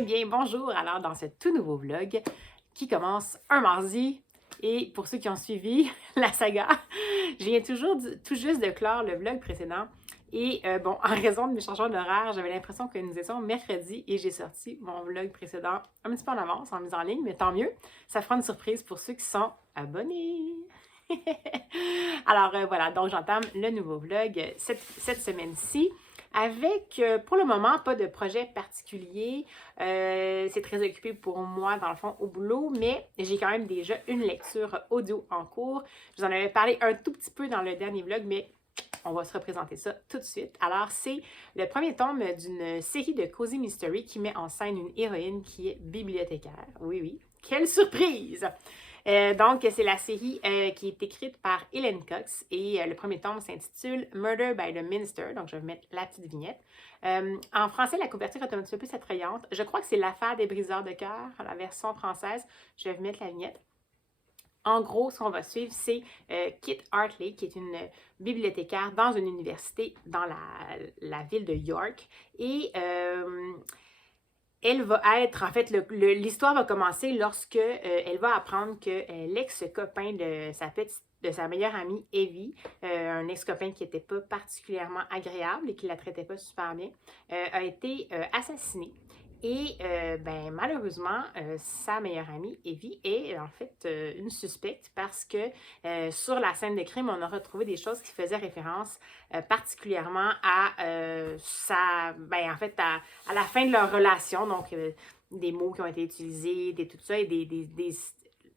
bien, bonjour! Alors, dans ce tout nouveau vlog qui commence un mardi, et pour ceux qui ont suivi la saga, je viens tout juste de clore le vlog précédent. Et bon, en raison de mes changements d'horaire, j'avais l'impression que nous étions mercredi et j'ai sorti mon vlog précédent un petit peu en avance, en mise en ligne, mais tant mieux. Ça fera une surprise pour ceux qui sont abonnés. Alors voilà, donc j'entame le nouveau vlog cette semaine-ci avec, pour le moment, pas de projet particulier. C'est très occupé pour moi, dans le fond, au boulot, mais j'ai quand même déjà une lecture audio en cours. Je vous en avais parlé un tout petit peu dans le dernier vlog, mais on va se représenter ça tout de suite. Alors, c'est le premier tome d'une série de Cozy Mystery qui met en scène une héroïne qui est bibliothécaire. Oui, oui. Quelle surprise! Donc, c'est la série qui est écrite par Ellen Cox et le premier tome s'intitule Murder by the Minister. Donc, je vais mettre la petite vignette. En français, la couverture est un petit peu plus attrayante. Je crois que c'est L'affaire des briseurs de cœur, la version française. Je vais vous mettre la vignette. En gros, ce qu'on va suivre, c'est Kit Hartley, qui est une bibliothécaire dans une université dans la ville de York. Et elle va être, en fait, l'histoire va commencer lorsque elle va apprendre que l'ex-copain de sa meilleure amie, Evie, un ex-copain qui n'était pas particulièrement agréable et qui la traitait pas super bien, a été assassiné. Et ben, malheureusement, sa meilleure amie, Evie, est en fait une suspecte parce que sur la scène de crime, on a retrouvé des choses qui faisaient référence particulièrement à ben, en fait, à la fin de leur relation. Donc, des mots qui ont été utilisés, tout ça, et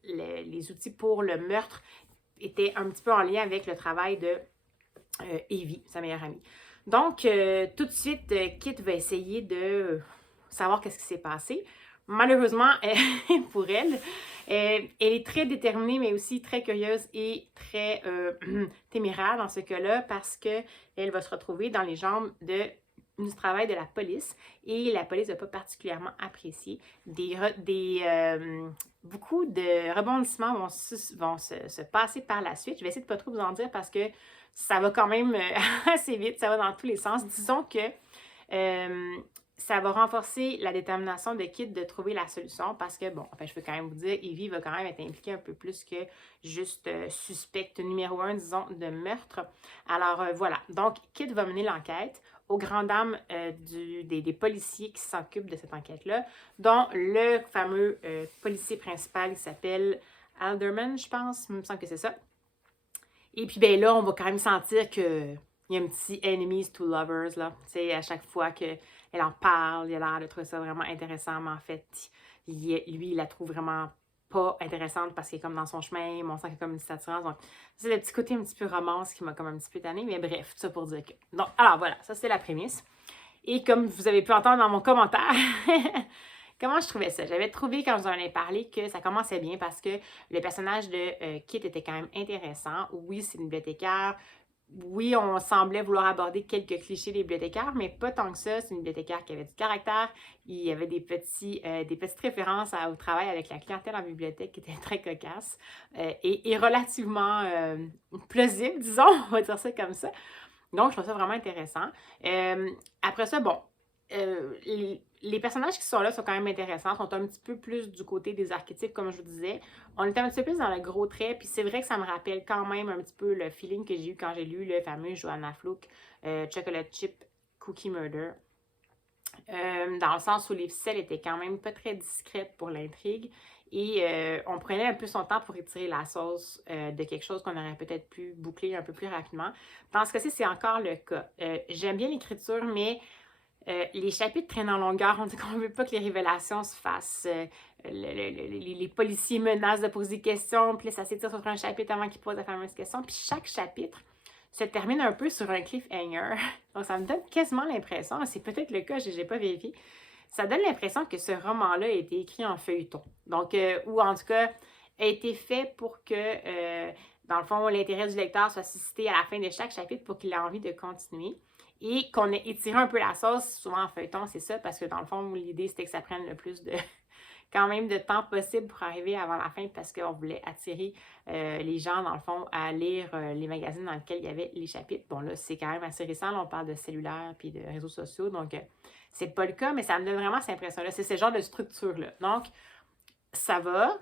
les outils pour le meurtre étaient un petit peu en lien avec le travail de Evie, sa meilleure amie. Donc, tout de suite, Kit va essayer de savoir qu'est-ce qui s'est passé. Malheureusement, pour elle, elle est très déterminée, mais aussi très curieuse et très téméraire dans ce cas-là parce qu'elle va se retrouver dans les jambes du travail de la police et la police n'a pas particulièrement apprécié. Beaucoup de rebondissements vont se passer par la suite. Je vais essayer de ne pas trop vous en dire parce que ça va quand même assez vite, ça va dans tous les sens. Disons que ça va renforcer la détermination de Kit de trouver la solution parce que, bon, enfin, je peux quand même vous dire, Evie va quand même être impliquée un peu plus que juste suspecte numéro 1, disons, de meurtre. Alors, voilà. Donc, Kit va mener l'enquête aux grandes dames des policiers qui s'occupent de cette enquête-là, dont le fameux policier principal qui s'appelle Alderman, je pense. Il me semble que c'est ça. Et puis, ben là, on va quand même sentir que il y a un petit enemies to lovers, là. Tu sais, à chaque fois qu'elle en parle, il a l'air de trouver ça vraiment intéressant, mais en fait, lui, il la trouve vraiment pas intéressante parce qu'il est comme dans son chemin, mais on sent qu'il y a comme une petite attirance. Donc, c'est le petit côté un petit peu romance qui m'a comme un petit peu tannée, mais bref, tout ça pour dire que... Donc, alors voilà, ça c'est la prémisse. Et comme vous avez pu entendre dans mon commentaire, comment je trouvais ça? J'avais trouvé, quand je vous en ai parlé, que ça commençait bien parce que le personnage de Kit était quand même intéressant. Oui, c'est une bibliothécaire. Oui, on semblait vouloir aborder quelques clichés des bibliothécaires, mais pas tant que ça. C'est une bibliothécaire qui avait du caractère. Il y avait des petites références au travail avec la clientèle en bibliothèque qui étaient très cocasses et relativement plausibles, disons, on va dire ça comme ça. Donc, je trouve ça vraiment intéressant. Après ça, bon, les personnages qui sont là sont quand même intéressants, sont un petit peu plus du côté des archétypes, comme je vous disais. On est un petit peu plus dans le gros trait, puis c'est vrai que ça me rappelle quand même un petit peu le feeling que j'ai eu quand j'ai lu le fameux Joanna Fluke, Chocolate Chip Cookie Murder. Dans le sens où les ficelles étaient quand même pas très discrètes pour l'intrigue et on prenait un peu son temps pour étirer la sauce de quelque chose qu'on aurait peut-être pu boucler un peu plus rapidement. Dans ce cas-ci, c'est encore le cas. J'aime bien l'écriture, mais les chapitres traînent en longueur. On dit qu'on ne veut pas que les révélations se fassent. Les policiers menacent de poser des questions, puis là, ça s'étire sur un chapitre avant qu'ils posent la fameuse question. Puis chaque chapitre se termine un peu sur un cliffhanger. Donc, ça me donne quasiment l'impression, c'est peut-être le cas, je n'ai pas vérifié, ça donne l'impression que ce roman-là a été écrit en feuilleton. Donc, ou en tout cas, a été fait pour que, dans le fond, l'intérêt du lecteur soit suscité à la fin de chaque chapitre pour qu'il ait envie de continuer. Et qu'on ait étiré un peu la sauce, souvent en feuilleton, c'est ça, parce que dans le fond, l'idée, c'était que ça prenne le plus de quand même de temps possible pour arriver avant la fin parce qu'on voulait attirer les gens, dans le fond, à lire les magazines dans lesquels il y avait les chapitres. Bon, là, c'est quand même assez récent. Là, on parle de cellulaire puis de réseaux sociaux, donc c'est pas le cas, mais ça me donne vraiment cette impression-là. C'est ce genre de structure-là. Donc, ça va.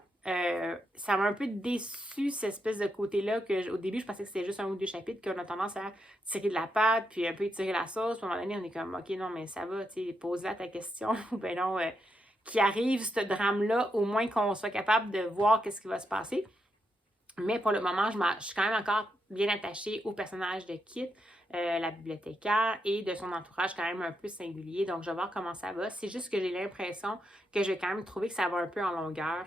Ça m'a un peu déçu, cette espèce de côté-là, que au début, je pensais que c'était juste un ou deux chapitres, qu'on a tendance à tirer de la pâte, puis un peu tirer la sauce, puis à un moment donné, on est comme, OK, non, mais ça va, tu sais, pose-la ta question, ou ben non, qui arrive, ce drame-là, au moins qu'on soit capable de voir qu'est-ce qui va se passer. Mais pour le moment, je suis quand même encore bien attachée au personnage de Kit, la bibliothécaire, et de son entourage quand même un peu singulier. Donc, je vais voir comment ça va. C'est juste que j'ai l'impression que je vais quand même trouver que ça va un peu en longueur.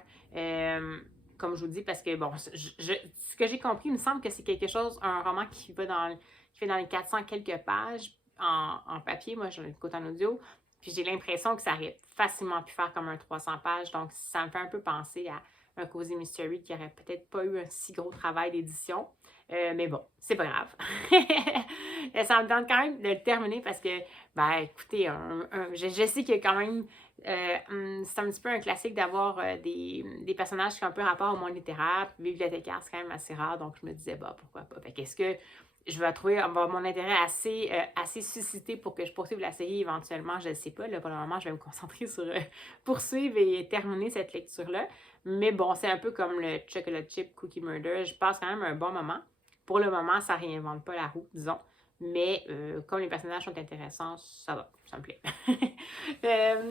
Comme je vous dis, parce que, bon, ce que j'ai compris, il me semble que c'est quelque chose, un roman qui fait dans les 400 quelques pages en papier. Moi, j'en écoute en audio. Puis j'ai l'impression que ça aurait facilement pu faire comme un 300 pages. Donc, ça me fait un peu penser à un Cozy Mystery qui aurait peut-être pas eu un si gros travail d'édition. Mais bon, c'est pas grave. Ça me tente quand même de le terminer parce que, ben, écoutez, je sais qu'il y a quand même, c'est un petit peu un classique d'avoir des personnages qui ont un peu rapport au monde littéraire. Puis bibliothécaire, c'est quand même assez rare, donc je me disais, bah, pourquoi pas. Fait qu'est-ce que je vais trouver mon intérêt assez suscité pour que je poursuive la série éventuellement? Je ne sais pas. Là, pour le moment, je vais me concentrer sur poursuivre et terminer cette lecture-là. Mais bon, c'est un peu comme le Chocolate Chip Cookie Murder. Je passe quand même un bon moment. Pour le moment, ça ne réinvente pas la roue, disons. Mais comme les personnages sont intéressants, ça va, ça me plaît.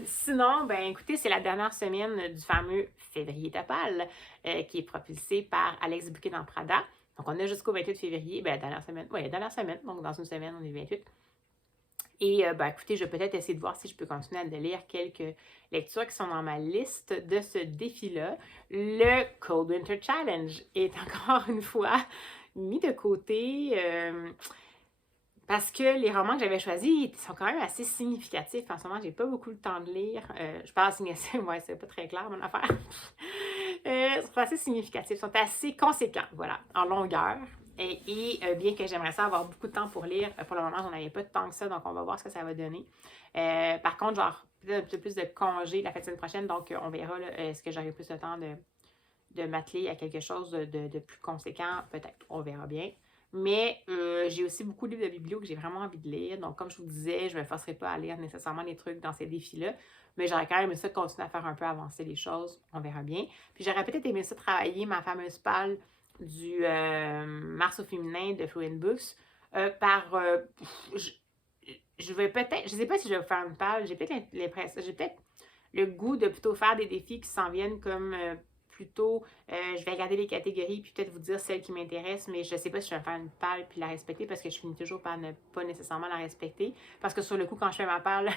Sinon, ben écoutez, c'est la dernière semaine du fameux Février Tapal qui est propulsé par Alex Bouquet dans Prada. Donc, on est jusqu'au 28 février, ben dernière semaine, oui, dernière semaine, donc dans une semaine, on est le 28. Et ben écoutez, je vais peut-être essayer de voir si je peux continuer à lire quelques lectures qui sont dans ma liste de ce défi-là. Le Cold Winter Challenge est encore une fois mis de côté parce que les romans que j'avais choisis sont quand même assez significatifs. En ce moment, j'ai pas beaucoup le temps de lire. Je parle significatif, ouais, c'est pas très clair mon affaire. Ils sont assez significatifs, sont assez conséquents, voilà, en longueur. Et bien que j'aimerais ça avoir beaucoup de temps pour lire, pour le moment, j'en avais pas de temps que ça, donc on va voir ce que ça va donner. Par contre, genre, peut-être un peu plus de congés la fin de semaine prochaine, donc on verra, est-ce que j'aurai plus de temps de m'atteler à quelque chose de plus conséquent? Peut-être, on verra bien. Mais j'ai aussi beaucoup de livres de biblio que j'ai vraiment envie de lire. Donc, comme je vous disais, je ne me forcerai pas à lire nécessairement des trucs dans ces défis-là. Mais j'aurais quand même aimé ça continuer à faire un peu avancer les choses. On verra bien. Puis j'aurais peut-être aimé ça travailler ma fameuse palle du Mars au féminin de Fluent Books je vais peut-être, je sais pas si je vais faire une palle. J'ai peut-être le goût de plutôt faire des défis qui s'en viennent comme plutôt, je vais regarder les catégories puis peut-être vous dire celles qui m'intéressent, mais je ne sais pas si je vais faire une palle puis la respecter parce que je finis toujours par ne pas nécessairement la respecter. Parce que sur le coup, quand je fais ma palle,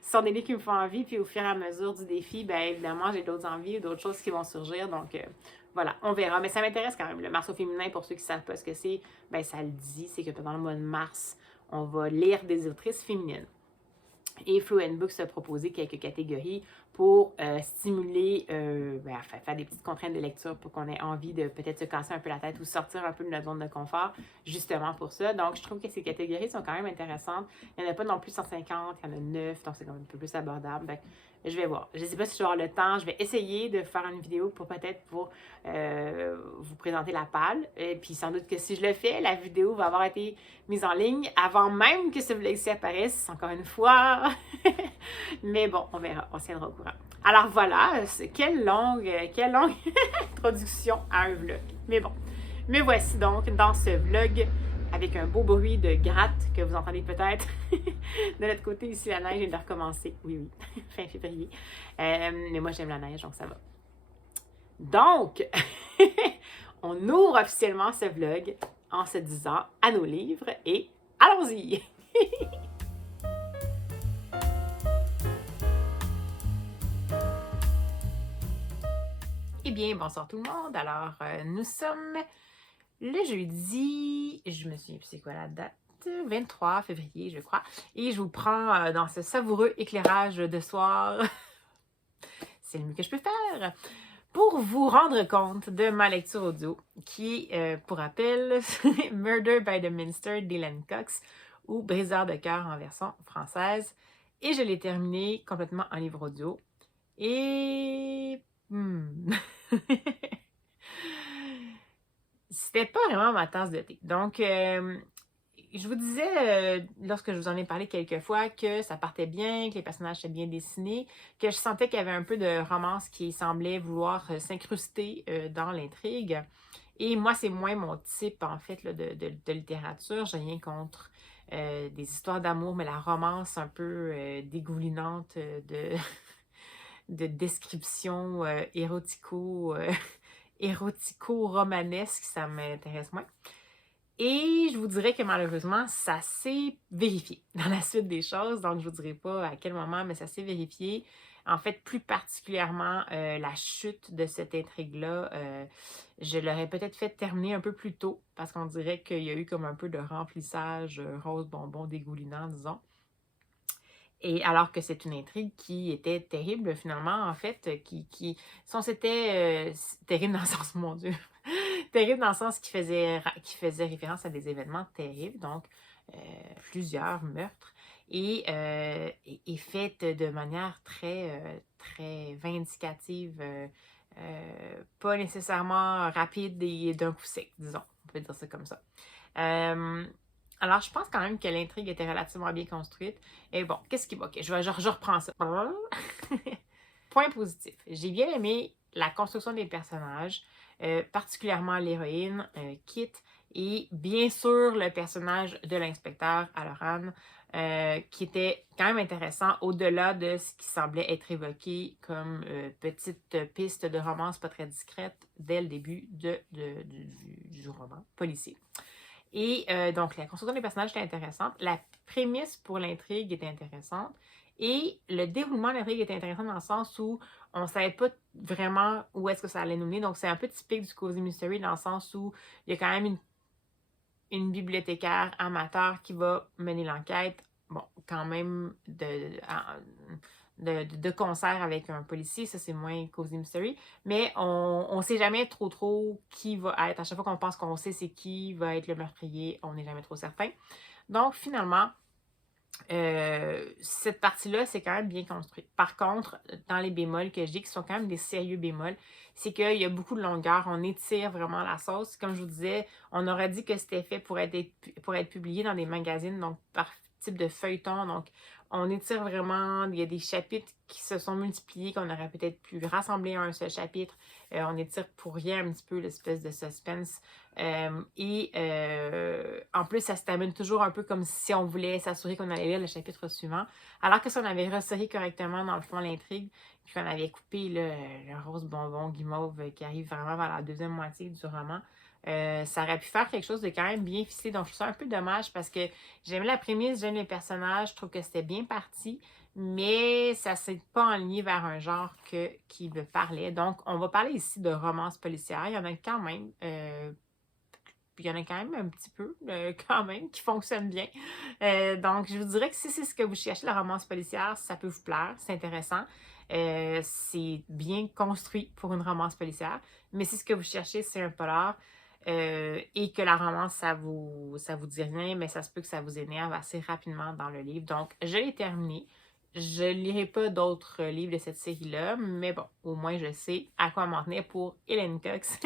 ce sont des livres qui me font envie, puis au fur et à mesure du défi, bien évidemment, j'ai d'autres envies ou d'autres choses qui vont surgir. Donc, voilà, on verra. Mais ça m'intéresse quand même. Le Mars au féminin, pour ceux qui ne savent pas ce que c'est, bien ça le dit, c'est que pendant le mois de mars, on va lire des autrices féminines. Et Fluent Books a proposé quelques catégories pour stimuler, faire des petites contraintes de lecture pour qu'on ait envie de peut-être se casser un peu la tête ou sortir un peu de notre zone de confort, justement pour ça. Donc, je trouve que ces catégories sont quand même intéressantes. Il n'y en a pas non plus 150, il y en a 9, donc c'est quand même un peu plus abordable. Donc, je vais voir. Je ne sais pas si je vais avoir le temps. Je vais essayer de faire une vidéo pour peut-être vous présenter la palle. Et puis, sans doute que si je le fais, la vidéo va avoir été mise en ligne avant même que ce vlog-ci apparaisse, encore une fois. Mais bon, on verra. On se tiendra au courant. Alors voilà, quelle longue introduction à un vlog. Mais bon, me voici donc dans ce vlog avec un beau bruit de gratte que vous entendez peut-être. De l'autre côté, ici, la neige vient de recommencer. Oui, fin février. Mais moi, j'aime la neige, donc ça va. Donc, on ouvre officiellement ce vlog en se disant à nos livres et allons-y! Eh bien, bonsoir tout le monde. Alors, nous sommes le jeudi, je me souviens plus c'est quoi la date, 23 février, je crois. Et je vous prends dans ce savoureux éclairage de soir. C'est le mieux que je peux faire. Pour vous rendre compte de ma lecture audio, qui, pour rappel, Murder by the Minster d'Hélène Cox ou Briseur de cœur en version française. Et je l'ai terminé complètement en livre audio. Et... C'était pas vraiment ma tasse de thé. Donc, je vous disais, lorsque je vous en ai parlé quelques fois, que ça partait bien, que les personnages étaient bien dessinés, que je sentais qu'il y avait un peu de romance qui semblait vouloir s'incruster dans l'intrigue. Et moi, c'est moins mon type, en fait, là, de littérature. J'ai rien contre des histoires d'amour, mais la romance un peu dégoulinante de descriptions érotico-romanesques, ça m'intéresse moins. Et je vous dirais que malheureusement, ça s'est vérifié dans la suite des choses. Donc, je ne vous dirai pas à quel moment, mais ça s'est vérifié. En fait, plus particulièrement, la chute de cette intrigue-là, je l'aurais peut-être fait terminer un peu plus tôt parce qu'on dirait qu'il y a eu comme un peu de remplissage rose bonbon dégoulinant, disons. Et alors que c'est une intrigue qui était terrible, finalement, en fait, si on s'était... terrible dans le sens, mon Dieu, terrible dans le sens qui faisait référence à des événements terribles, donc plusieurs meurtres, et faite de manière très vindicative, pas nécessairement rapide et d'un coup sec, disons, on peut dire ça comme ça. Euh, alors, je pense quand même que l'intrigue était relativement bien construite. Et bon, qu'est-ce qui va? Ok, je reprends ça. Point positif. J'ai bien aimé la construction des personnages, particulièrement l'héroïne, Kit, et bien sûr le personnage de l'inspecteur Halloran, qui était quand même intéressant au-delà de ce qui semblait être évoqué comme petite piste de romance pas très discrète dès le début du roman policier. Et donc, la construction des personnages était intéressante. La prémisse pour l'intrigue était intéressante. Et le déroulement de l'intrigue était intéressant dans le sens où on ne savait pas vraiment où est-ce que ça allait nous mener. Donc, c'est un peu typique du Cozy Mystery dans le sens où il y a quand même une bibliothécaire amateur qui va mener l'enquête. Bon, quand même de concert avec un policier, ça c'est moins Cozy Mystery, mais on ne sait jamais trop qui va être. À chaque fois qu'on pense qu'on sait c'est qui va être le meurtrier, on n'est jamais trop certain. Donc finalement, cette partie-là, c'est quand même bien construit. Par contre, dans les bémols que je dis, qui sont quand même des sérieux bémols, c'est qu'il y a beaucoup de longueur. On étire vraiment la sauce. Comme je vous disais, on aurait dit que c'était fait pour être publié dans des magazines, donc par type de feuilleton. Donc, on étire vraiment. Il y a des chapitres qui se sont multipliés, qu'on aurait peut-être pu rassembler à un seul chapitre. On étire pour rien un petit peu l'espèce de suspense. En plus, ça se termine toujours un peu comme si on voulait s'assurer qu'on allait lire le chapitre suivant. Alors que si on avait resserré correctement dans le fond l'intrigue, puis qu'on avait coupé le rose bonbon guimauve qui arrive vraiment vers la deuxième moitié du roman, ça aurait pu faire quelque chose de quand même bien ficelé. Donc, je trouve ça un peu dommage parce que j'aime la prémisse, j'aime les personnages, je trouve que c'était bien parti, mais ça ne s'est pas enligné vers un genre qui me parlait. Donc, on va parler ici de romance policière. Il y en a quand même. Puis il y en a quand même un petit peu, quand même, qui fonctionnent bien. Donc, je vous dirais que si c'est ce que vous cherchez, la romance policière, ça peut vous plaire, c'est intéressant. C'est bien construit pour une romance policière. Mais si ce que vous cherchez, c'est un polar, et que la romance, ça vous dit rien, mais ça se peut que ça vous énerve assez rapidement dans le livre. Donc, je l'ai terminé. Je ne lirai pas d'autres livres de cette série-là, mais bon, au moins je sais à quoi m'en tenir pour Hélène Cox.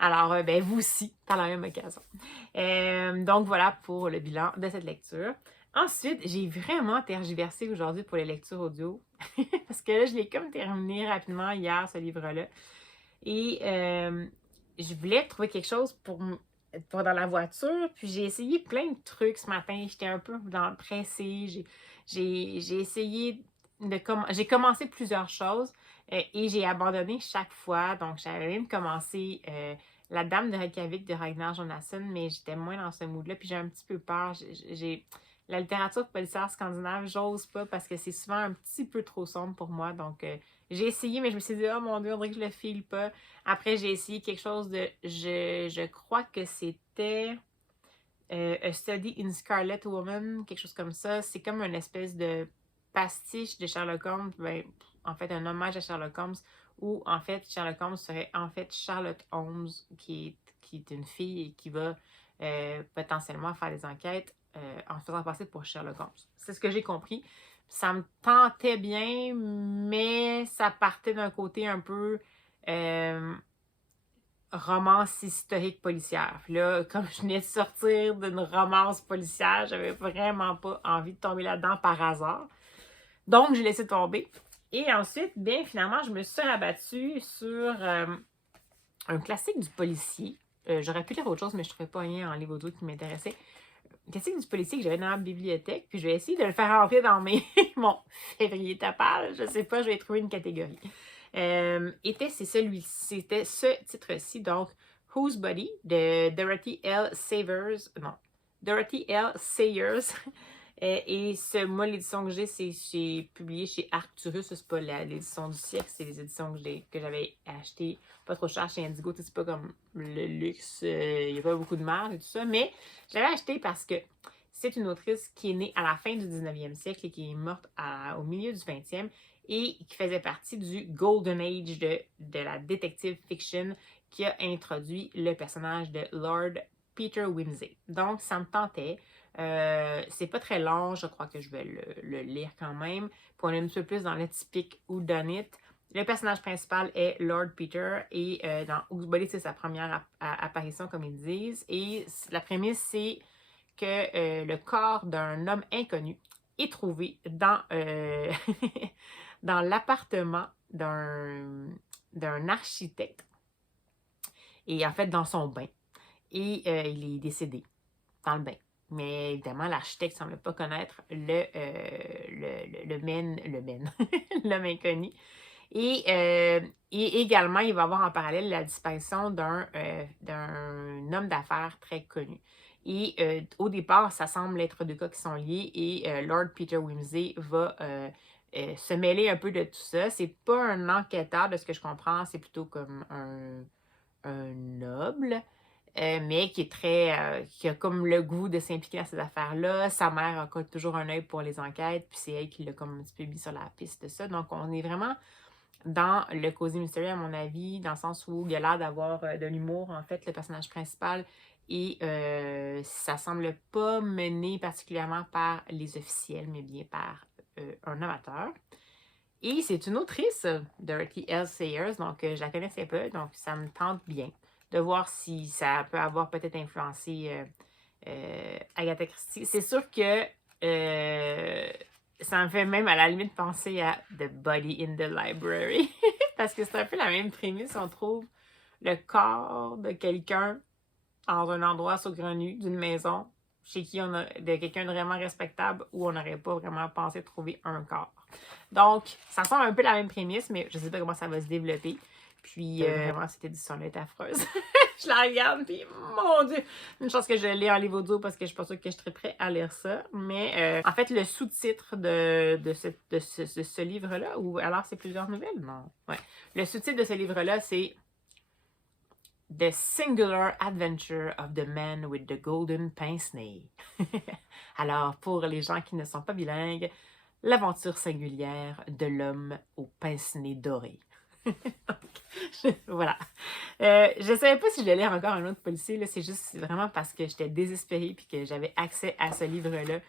Alors, ben, vous aussi, par la même occasion. Donc, voilà pour le bilan de cette lecture. Ensuite, j'ai vraiment tergiversé aujourd'hui pour les lectures audio, parce que là, je l'ai comme terminé rapidement hier, ce livre-là. Et je voulais trouver quelque chose pour dans la voiture, puis j'ai essayé plein de trucs ce matin. J'étais un peu pressée. J'ai essayé j'ai commencé plusieurs choses et j'ai abandonné chaque fois. Donc, j'avais même commencé La Dame de Reykjavik de Ragnar Jonasson, mais j'étais moins dans ce mood-là. Puis j'ai un petit peu peur. La littérature policière scandinave, j'ose pas parce que c'est souvent un petit peu trop sombre pour moi. Donc, j'ai essayé, mais je me suis dit, oh mon Dieu, on dirait que je le file pas. Après, j'ai essayé quelque chose je crois que c'était A Study in Scarlet Woman, quelque chose comme ça. C'est comme une espèce de pastiche de Sherlock Holmes, ben, en fait, un hommage à Sherlock Holmes, où en fait, Sherlock Holmes serait en fait Charlotte Holmes, qui est une fille et qui va potentiellement faire des enquêtes en se faisant passer pour Sherlock Holmes. C'est ce que j'ai compris. Ça me tentait bien, mais ça partait d'un côté un peu romance historique policière. Puis là, comme je venais de sortir d'une romance policière, j'avais vraiment pas envie de tomber là-dedans par hasard. Donc, j'ai laissé tomber. Et ensuite, bien, finalement, je me suis rabattue sur un classique du policier. J'aurais pu lire autre chose, mais je ne trouvais pas rien en livre audio qui m'intéressait. Un classique du policier que j'avais dans la bibliothèque, puis je vais essayer de le faire rentrer dans mon février tapal. Je sais pas, je vais trouver une catégorie. C'était ce titre-ci, donc Whose Body de Dorothy L. Sayers. Et moi, l'édition que c'est publié chez Arcturus. C'est pas l'édition du siècle, c'est les éditions que j'avais achetées pas trop cher chez Indigo. C'est pas comme le luxe, il n'y a pas beaucoup de marge et tout ça. Mais je l'avais acheté parce que c'est une autrice qui est née à la fin du 19e siècle et qui est morte au milieu du 20e et qui faisait partie du Golden Age de la detective fiction qui a introduit le personnage de Lord Peter Wimsey. Donc, ça me tentait. C'est pas très long, je crois que je vais le lire quand même. Pour aller un petit peu plus dans le typique whodunit. Le personnage principal est Lord Peter et dans Whose Body, c'est sa première apparition, comme ils disent. Et la prémisse, c'est que le corps d'un homme inconnu est trouvé dans, dans l'appartement d'un architecte. Et en fait, dans son bain. Et il est décédé dans le bain. Mais évidemment, l'architecte ne semble pas connaître l'homme inconnu. Et également, il va avoir en parallèle la disparition d'un homme d'affaires très connu. Et au départ, ça semble être deux cas qui sont liés et Lord Peter Wimsey va se mêler un peu de tout ça. C'est pas un enquêteur, de ce que je comprends, c'est plutôt comme un noble. Mais qui a comme le goût de s'impliquer dans ces affaires-là. Sa mère a toujours un œil pour les enquêtes, puis c'est elle qui l'a comme un petit peu mis sur la piste de ça. Donc, on est vraiment dans le Cozy Mystery, à mon avis, dans le sens où il a l'air d'avoir de l'humour, en fait, le personnage principal. Et ça semble pas mené particulièrement par les officiels, mais bien par un amateur. Et c'est une autrice, Dorothy L. Sayers, donc je la connaissais pas, donc ça me tente bien de voir si ça peut avoir peut-être influencé Agatha Christie. C'est sûr que ça me fait même à la limite penser à The Body in the Library, parce que c'est un peu la même prémisse. On trouve le corps de quelqu'un dans un endroit saugrenu d'une maison chez qui de quelqu'un de vraiment respectable où on n'aurait pas vraiment pensé trouver un corps. Donc, ça ressemble un peu à la même prémisse, mais je ne sais pas comment ça va se développer. Puis, vraiment, cette édition-là est affreuse. Je la regarde, puis mon Dieu! Une chance que je l'ai en livre audio parce que je suis pas sûre que je serais prête à lire ça. Mais en fait, le sous-titre de ce livre-là, ou alors c'est plusieurs nouvelles? Non. Ouais. Le sous-titre de ce livre-là, c'est The Singular Adventure of the Man with the Golden Pince-Nez. Alors, pour les gens qui ne sont pas bilingues, l'aventure singulière de l'homme au pince-nez doré. Donc, voilà. Je ne savais pas si je allais lire encore un autre policier. C'est juste vraiment parce que j'étais désespérée et que j'avais accès à ce livre-là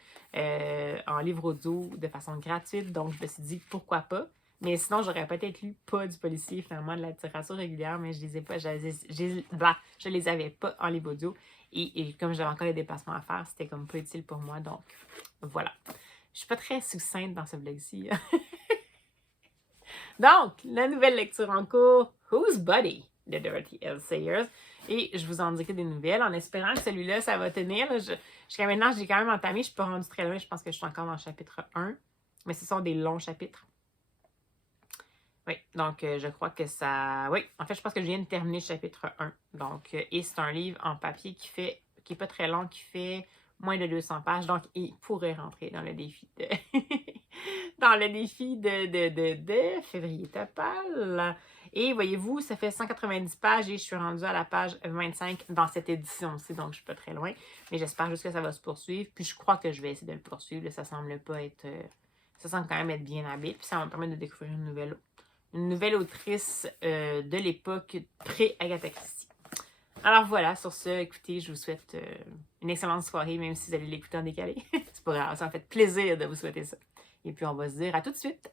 en livre audio de façon gratuite. Donc, je me suis dit pourquoi pas. Mais sinon, j'aurais peut-être lu pas du policier, finalement, de la littérature régulière, mais je les ai pas, je les avais pas en livre audio. Et comme j'avais encore les déplacements à faire, c'était comme pas utile pour moi. Donc, voilà. Je suis pas très succincte dans ce vlog-ci. Donc, la nouvelle lecture en cours, Whose Body de Dorothy L. Sayers. Et je vous en dirai des nouvelles en espérant que celui-là, ça va tenir. Jusqu'à maintenant, j'ai quand même entamé. Je suis pas rendue très loin. Je pense que je suis encore dans le chapitre 1. Mais ce sont des longs chapitres. Oui, donc je crois que ça... Oui, en fait, je pense que je viens de terminer le chapitre 1. Donc, et c'est un livre en papier qui est pas très long, qui fait moins de 200 pages. Donc, il pourrait rentrer dans le défi de... dans le défi de février tapal. Et voyez-vous, ça fait 190 pages et je suis rendue à la page 25 dans cette édition-ci, donc je suis pas très loin. Mais j'espère juste que ça va se poursuivre. Puis je crois que je vais essayer de le poursuivre. Ça semble pas être... ça semble quand même être bien habile. Puis ça va me permettre de découvrir une nouvelle autrice de l'époque pré-Agatha Christie. Alors voilà, sur ce, écoutez, je vous souhaite une excellente soirée, même si vous allez l'écouter en décalé. C'est pas grave, ça m'a fait plaisir de vous souhaiter ça. Et puis, on va se dire à tout de suite!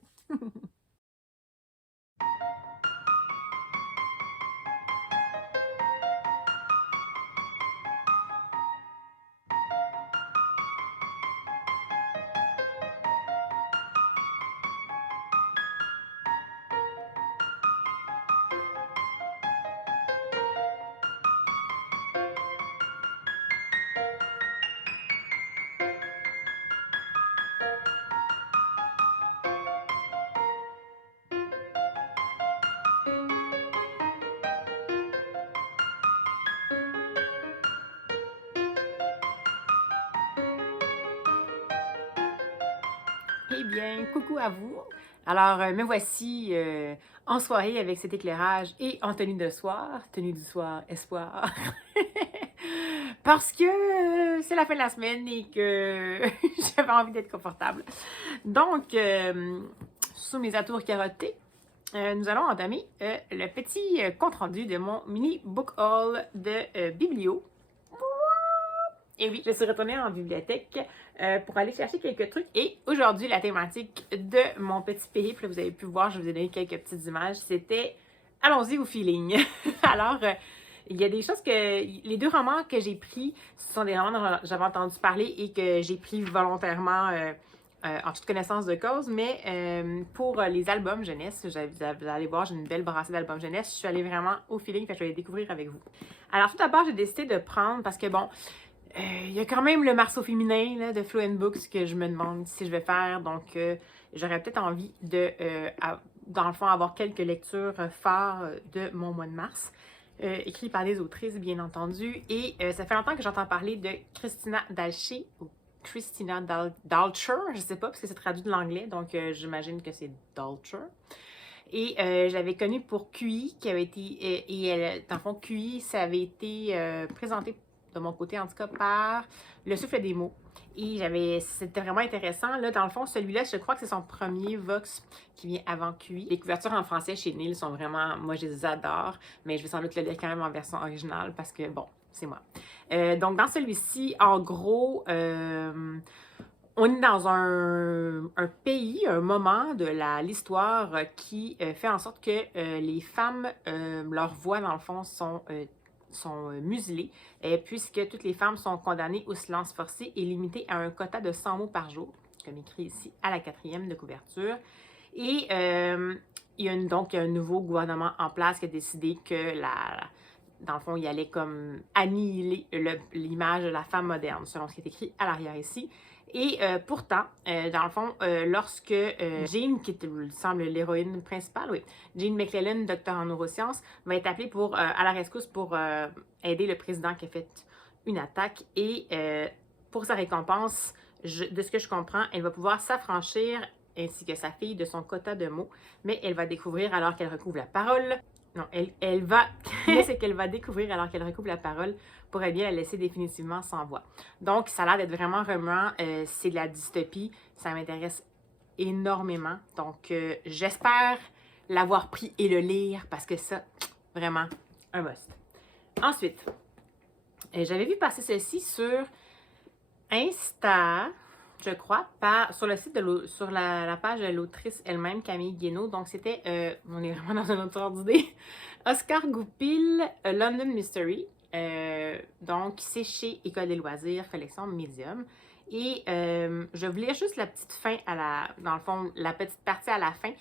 Eh bien, coucou à vous! Alors, me voici en soirée avec cet éclairage et en tenue du soir, espoir. Parce que c'est la fin de la semaine et que j'avais envie d'être confortable. Donc, sous mes atours carottés, nous allons entamer le petit compte-rendu de mon mini book haul de biblio. Et oui, je suis retournée en bibliothèque pour aller chercher quelques trucs. Et aujourd'hui, la thématique de mon petit périple, vous avez pu voir, je vous ai donné quelques petites images, c'était « Allons-y au feeling ». Alors, il y a des choses que... Les 2 romans que j'ai pris, ce sont des romans dont j'avais entendu parler et que j'ai pris volontairement en toute connaissance de cause. Mais pour les albums jeunesse, vous allez voir, j'ai une belle brassée d'albums jeunesse. Je suis allée vraiment au feeling, fait que je vais les découvrir avec vous. Alors, tout d'abord, j'ai décidé de prendre, parce que bon... Il y a quand même le Marceau féminin là, de Fluent Books que je me demande si je vais faire. Donc, j'aurais peut-être envie de, dans le fond, avoir quelques lectures phares de mon mois de mars. Écrits par des autrices, bien entendu. Et ça fait longtemps que j'entends parler de Christina Dalcher, ou Christina Dalcher, je sais pas, parce que c'est traduit de l'anglais. Donc, j'imagine que c'est Dalcher. Et je l'avais connue pour QI, qui avait été... et elle, dans le fond, QI, ça avait été présenté de mon côté, en tout cas, par Le Souffle des mots. Et c'était vraiment intéressant. Là, dans le fond, celui-là, je crois que c'est son premier Vox qui vient avant QI. Les couvertures en français chez Neil sont vraiment... Moi, je les adore, mais je vais sans doute le lire quand même en version originale parce que, bon, c'est moi. Donc, dans celui-ci, en gros... on est dans un pays, un moment de l'histoire qui fait en sorte que les femmes, leur voix, dans le fond, sont muselées, puisque toutes les femmes sont condamnées au silence forcé et limitées à un quota de 100 mots par jour, comme écrit ici à la 4e de couverture. Et il y a donc un nouveau gouvernement en place qui a décidé que dans le fond, il allait comme annihiler l'image de la femme moderne, selon ce qui est écrit à l'arrière ici. Et pourtant, dans le fond, lorsque Jean, qui semble l'héroïne principale, oui, Jean McClellan, docteur en neurosciences, va être appelée à la rescousse pour aider le président qui a fait une attaque. Et pour sa récompense, de ce que je comprends, elle va pouvoir s'affranchir, ainsi que sa fille, de son quota de mots, mais elle va découvrir alors qu'elle recouvre la parole. Non, c'est qu'elle va découvrir alors qu'elle recouvre la parole pourrait bien la laisser définitivement sans voix. Donc, ça a l'air d'être vraiment remuant. C'est de la dystopie. Ça m'intéresse énormément. Donc, j'espère l'avoir pris et le lire parce que ça, vraiment, un must. Ensuite, j'avais vu passer ceci sur Insta, je crois, sur le site sur la page de l'autrice elle-même, Camille Guénaud. Donc, c'était, on est vraiment dans un autre ordre d'idée, Oscar Goupil, London Mystery. Donc, c'est chez École des loisirs, collection Medium. Et je voulais juste la petite fin, dans le fond, la petite partie à la fin.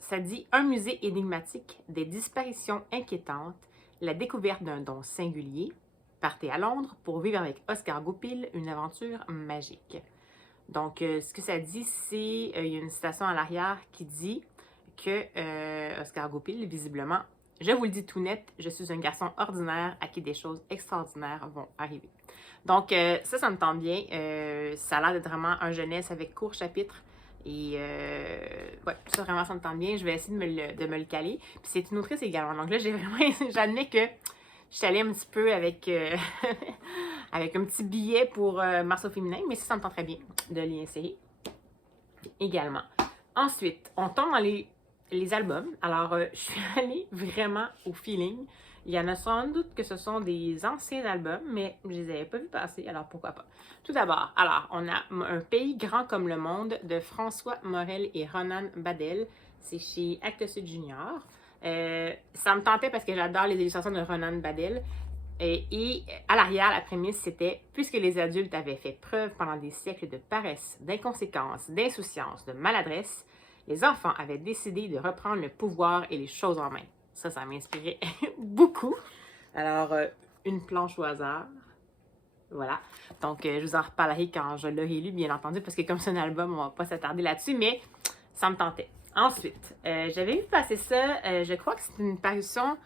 Ça dit « Un musée énigmatique, des disparitions inquiétantes, la découverte d'un don singulier. Partez à Londres pour vivre avec Oscar Goupil une aventure magique. » Donc, ce que ça dit, c'est, il y a une citation à l'arrière qui dit que Oscar Goupil, visiblement, je vous le dis tout net, je suis un garçon ordinaire à qui des choses extraordinaires vont arriver. Donc, ça me tente bien. Ça a l'air d'être vraiment un jeunesse avec court chapitre. Et ouais, ça vraiment, ça me tente bien. Je vais essayer de me le caler. Puis c'est une autrice également. Donc là, j'admets que je suis allée un petit peu avec, avec un petit billet pour Marceau féminin, mais ça me tente très bien de l'y essayer également. Ensuite, on tombe dans les albums. Alors, je suis allée vraiment au feeling. Il y en a sans doute que ce sont des anciens albums, mais je les avais pas vus passer, alors pourquoi pas. Tout d'abord, alors, on a Un pays grand comme le monde de François Morel et Ronan Badel. C'est chez Actes Sud Junior. Ça me tentait parce que j'adore les illustrations de Ronan Badel. Et à l'arrière, la prémisse, c'était « Puisque les adultes avaient fait preuve pendant des siècles de paresse, d'inconséquence, d'insouciance, de maladresse, les enfants avaient décidé de reprendre le pouvoir et les choses en main. » Ça m'inspirait beaucoup. Alors, une planche au hasard. Voilà. Donc, je vous en reparlerai quand je l'aurai lu, bien entendu, parce que comme c'est un album, on va pas s'attarder là-dessus, mais ça me tentait. Ensuite, j'avais vu passer ça, je crois que c'est une parution...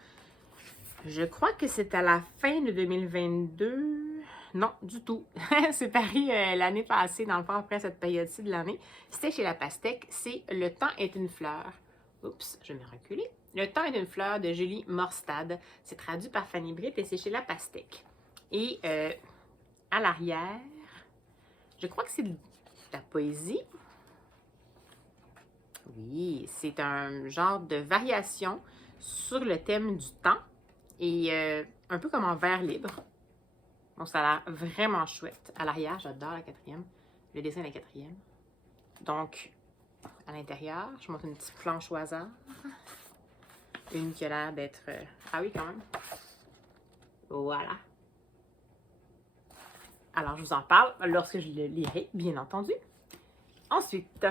Je crois que c'est à la fin de 2022. Non, du tout. C'est paru l'année passée, dans le fond, après cette période-ci de l'année. C'était chez La Pastèque. C'est Le temps est une fleur. Oups, je vais me reculer. Le temps est une fleur de Julie Morstad. C'est traduit par Fanny Britt et c'est chez La Pastèque. Et à l'arrière, je crois que c'est de la poésie. Oui, c'est un genre de variation sur le thème du temps. Et un peu comme en vers libre. Donc, ça a l'air vraiment chouette. À l'arrière, j'adore la quatrième. Le dessin de la quatrième. Donc, à l'intérieur, je montre une petite planche au hasard. Une qui a l'air d'être... Ah oui, quand même. Voilà. Alors, je vous en parle lorsque je le lirai, bien entendu. Ensuite...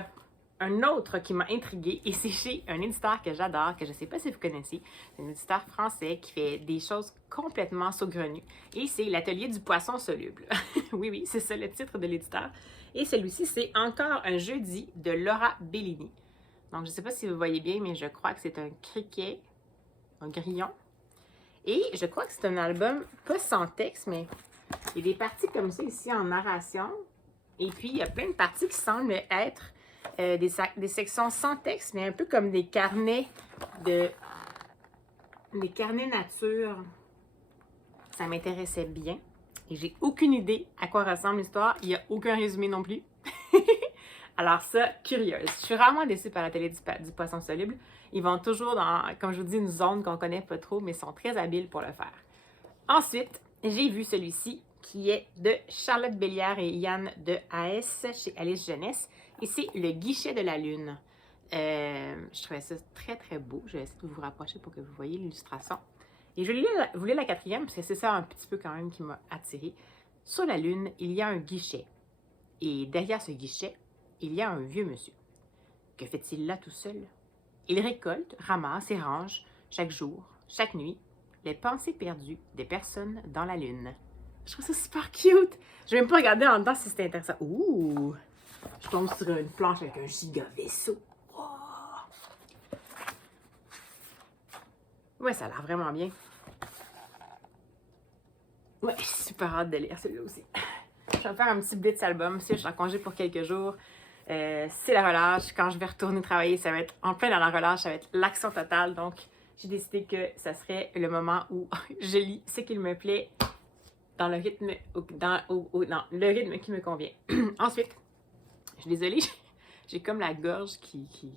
Un autre qui m'a intriguée, et c'est chez un éditeur que j'adore, que je ne sais pas si vous connaissez. C'est un éditeur français qui fait des choses complètement saugrenues. Et c'est l'Atelier du poisson soluble. Oui, oui, c'est ça le titre de l'éditeur. Et celui-ci, c'est Encore un jeudi de Laura Bellini. Donc, je ne sais pas si vous voyez bien, mais je crois que c'est un criquet, un grillon. Et je crois que c'est un album, pas sans texte, mais il y a des parties comme ça ici en narration. Et puis, il y a plein de parties qui semblent être des sections sans texte, mais un peu comme des carnets nature. Ça m'intéressait bien. Et j'ai aucune idée à quoi ressemble l'histoire. Il n'y a aucun résumé non plus. Alors ça, curieuse. Je suis rarement déçue par la télé du poisson soluble. Ils vont toujours dans, comme je vous dis, une zone qu'on connaît pas trop, mais sont très habiles pour le faire. Ensuite, j'ai vu celui-ci qui est de Charlotte Béliard et Yann de AS chez Alice Jeunesse. Et c'est Le guichet de la lune. Je trouvais ça très, très beau. Je vais essayer de vous rapprocher pour que vous voyez l'illustration. Et je voulais la quatrième, parce que c'est ça un petit peu quand même qui m'a attirée. Sur la lune, il y a un guichet. Et derrière ce guichet, il y a un vieux monsieur. Que fait-il là tout seul? Il récolte, ramasse et range, chaque jour, chaque nuit, les pensées perdues des personnes dans la lune. Je trouve ça super cute. Je vais même pas regarder en dedans si c'est intéressant. Ouh! Je tombe sur une planche avec un giga vaisseau. Oh! Ouais, ça a l'air vraiment bien. Ouais, j'ai super hâte de lire celui-là aussi. Je vais faire un petit blitz album. Si je suis en congé pour quelques jours, c'est la relâche. Quand je vais retourner travailler, ça va être en plein dans la relâche, ça va être l'action totale. Donc, j'ai décidé que ça serait le moment où je lis ce qu'il me plaît dans le rythme, dans le rythme qui me convient. Ensuite, je suis désolée, j'ai comme la gorge qui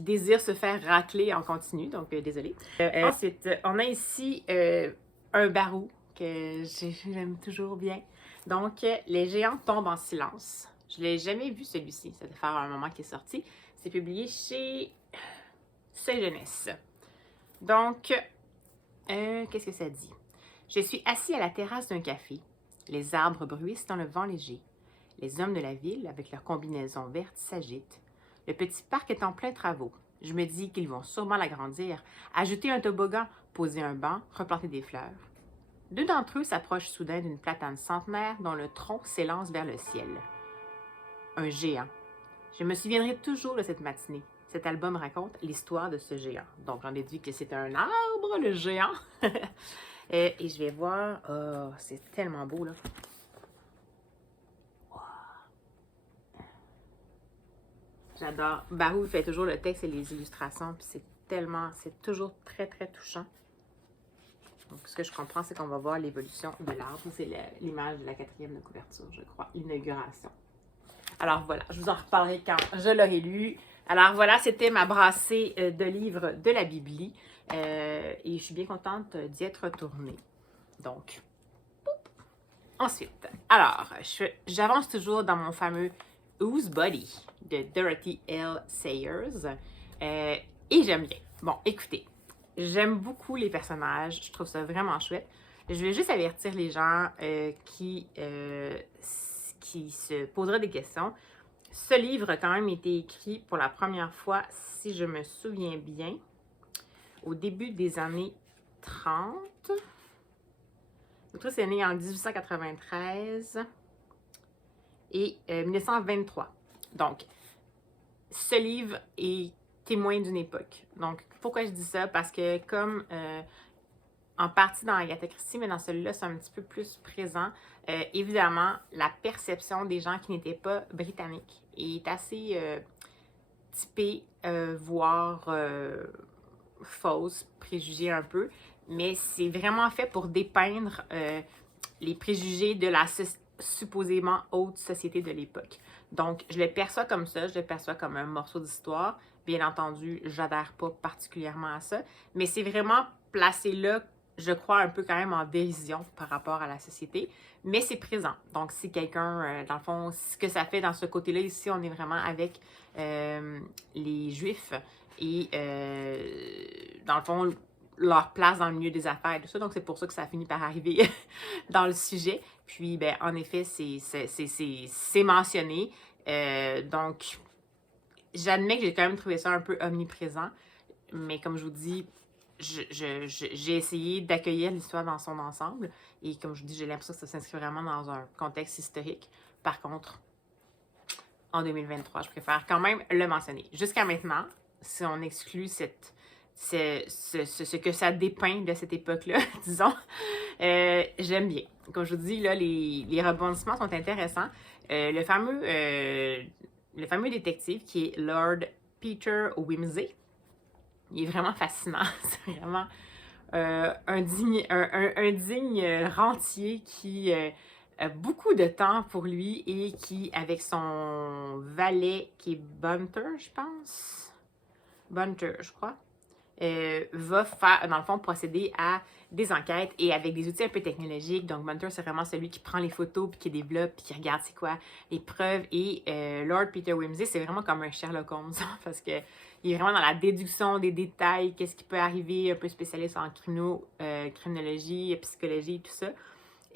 désire se faire racler en continu, donc désolée. Ensuite, on a ici un barou que j'aime toujours bien. Donc, Les géants tombent en silence. Je ne l'ai jamais vu celui-ci, ça doit faire un moment qu'il est sorti. C'est publié chez Seuil Jeunesse. Donc, qu'est-ce que ça dit? Je suis assis à la terrasse d'un café. Les arbres bruissent dans le vent léger. Les hommes de la ville, avec leurs combinaisons vertes, s'agitent. Le petit parc est en plein travaux. Je me dis qu'ils vont sûrement l'agrandir, ajouter un toboggan, poser un banc, replanter des fleurs. Deux d'entre eux s'approchent soudain d'une platane centenaire dont le tronc s'élance vers le ciel. Un géant. Je me souviendrai toujours de cette matinée. Cet album raconte l'histoire de ce géant. Donc, j'en déduis que c'est un arbre, le géant. Et je vais voir... Oh, c'est tellement beau, là. J'adore. Barou fait toujours le texte et les illustrations, puis c'est toujours très, très touchant. Donc, ce que je comprends, c'est qu'on va voir l'évolution de l'arbre. C'est l'image de la quatrième de couverture, je crois, l'inauguration. Alors voilà, je vous en reparlerai quand je l'aurai lu. Alors voilà, c'était ma brassée de livres de la Bibli. Et je suis bien contente d'y être retournée. Donc, ensuite, alors, j'avance toujours dans mon fameux Who's Body de Dorothy L. Sayers. Et j'aime bien. Bon, écoutez, j'aime beaucoup les personnages. Je trouve ça vraiment chouette. Je vais juste avertir les gens qui se poseraient des questions. Ce livre a quand même été écrit pour la première fois, si je me souviens bien, au début des années 30. L'autrice est née en 1893 et 1923. Donc, ce livre est témoin d'une époque. Donc, pourquoi je dis ça? Parce que comme en partie dans Agatha Christie, mais dans celui-là, c'est un petit peu plus présent, évidemment, la perception des gens qui n'étaient pas britanniques est assez typée, voire fausse, préjugée un peu, mais c'est vraiment fait pour dépeindre les préjugés de la supposément haute société de l'époque. Donc, je le perçois comme ça, je le perçois comme un morceau d'histoire. Bien entendu, j'adhère pas particulièrement à ça, mais c'est vraiment placé là, je crois, un peu quand même en dérision par rapport à la société, mais c'est présent. Donc, si quelqu'un, dans le fond, ce que ça fait dans ce côté-là, ici, on est vraiment avec les Juifs et, dans le fond, leur place dans le milieu des affaires et tout ça. Donc, c'est pour ça que ça a fini par arriver dans le sujet. Puis, ben, en effet, c'est mentionné. Donc, j'admets que j'ai quand même trouvé ça un peu omniprésent. Mais comme je vous dis, j'ai essayé d'accueillir l'histoire dans son ensemble. Et comme je vous dis, j'ai l'impression que ça s'inscrit vraiment dans un contexte historique. Par contre, en 2023, je préfère quand même le mentionner. Jusqu'à maintenant, si on exclut ce que ça dépeint de cette époque-là, disons, j'aime bien. Comme je vous dis, là, les rebondissements sont intéressants. Le fameux détective qui est Lord Peter Wimsey, il est vraiment fascinant. C'est vraiment un digne rentier qui a beaucoup de temps pour lui et qui, avec son valet qui est Bunter, je pense, Bunter, je crois, va faire, dans le fond, procéder à des enquêtes et avec des outils un peu technologiques. Donc, Bunter, c'est vraiment celui qui prend les photos, puis qui développe, puis qui regarde c'est quoi les preuves. Et Lord Peter Wimsey, c'est vraiment comme un Sherlock Holmes, parce que il est vraiment dans la déduction des détails, qu'est-ce qui peut arriver, un peu spécialiste en criminologie, psychologie, tout ça.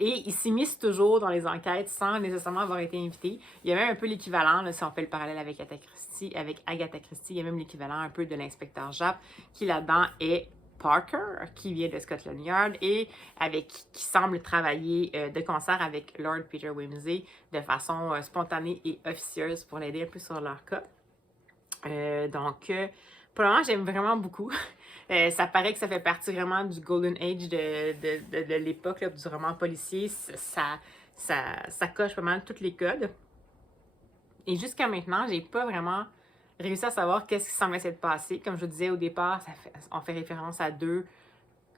Et il s'immisce toujours dans les enquêtes sans nécessairement avoir été invité. Il y a même un peu l'équivalent, là, si on fait le parallèle avec Agatha Christie, il y a même l'équivalent un peu de l'inspecteur Japp, qui là-dedans est Parker, qui vient de Scotland Yard et qui semble travailler de concert avec Lord Peter Wimsey de façon spontanée et officieuse pour l'aider un peu sur leur cas. Donc, pour le moment, j'aime vraiment beaucoup. Ça paraît que ça fait partie vraiment du Golden Age de l'époque, du roman policier. Ça coche pas mal tous les codes. Et jusqu'à maintenant, j'ai pas vraiment réussi à savoir qu'est-ce qui semblait s'être passé. Comme je vous disais au départ, on fait référence à 2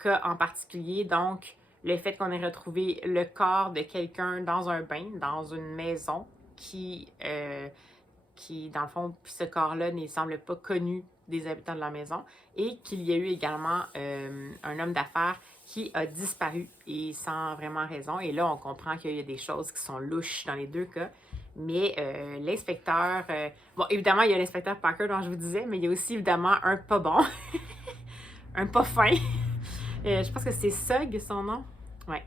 cas en particulier. Donc, le fait qu'on ait retrouvé le corps de quelqu'un dans un bain, dans une maison, qui, dans le fond, ce corps-là ne semble pas connu des habitants de la maison, et qu'il y a eu également un homme d'affaires qui a disparu et sans vraiment raison. Et là, on comprend qu'il y a des choses qui sont louches dans les 2 cas. Mais l'inspecteur... bon, évidemment, il y a l'inspecteur Parker dont je vous disais, mais il y a aussi évidemment un pas bon, un pas fin. Je pense que c'est Sugg, son nom. Ouais.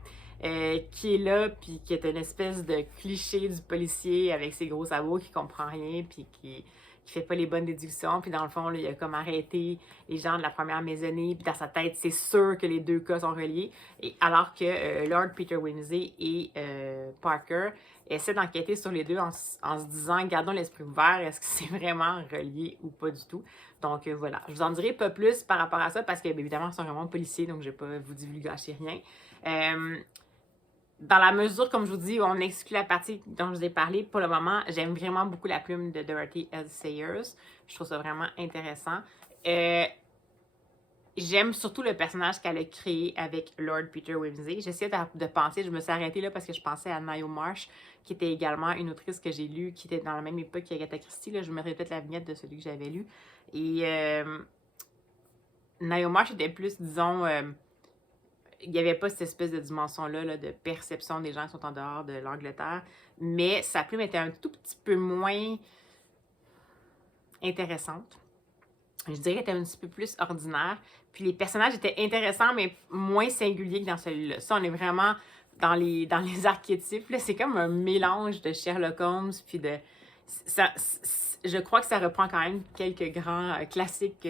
Qui est là, puis qui est une espèce de cliché du policier avec ses gros sabots qui comprend rien, puis qui fait pas les bonnes déductions. Puis dans le fond, là, il a comme arrêté les gens de la première maisonnée, puis dans sa tête, c'est sûr que les 2 cas sont reliés. Et alors que Lord Peter Wimsey et Parker essaient d'enquêter sur les 2 en se disant, gardons l'esprit ouvert, est-ce que c'est vraiment relié ou pas du tout? Donc voilà, je vous en dirai pas plus par rapport à ça, parce que, bien évidemment, ils sont vraiment policiers, donc je vais pas vous divulgacher rien. Dans la mesure, comme je vous dis, où on exclut la partie dont je vous ai parlé, pour le moment, j'aime vraiment beaucoup la plume de Dorothy L. Sayers. Je trouve ça vraiment intéressant. j'aime surtout le personnage qu'elle a créé avec Lord Peter Wimsey. J'essayais de penser, je me suis arrêtée là parce que je pensais à Naomi Marsh, qui était également une autrice que j'ai lue, qui était dans la même époque qu'Agatha Christie. Là, je me répète la vignette de celui que j'avais lu. Et Naomi Marsh était plus, disons, il n'y avait pas cette espèce de dimension-là là, de perception des gens qui sont en dehors de l'Angleterre, mais sa plume était un tout petit peu moins intéressante. Je dirais qu'elle était un petit peu plus ordinaire. Puis les personnages étaient intéressants, mais moins singuliers que dans celui-là. Ça, on est vraiment dans les archétypes. C'est comme un mélange de Sherlock Holmes, puis de... je crois que ça reprend quand même quelques grands classiques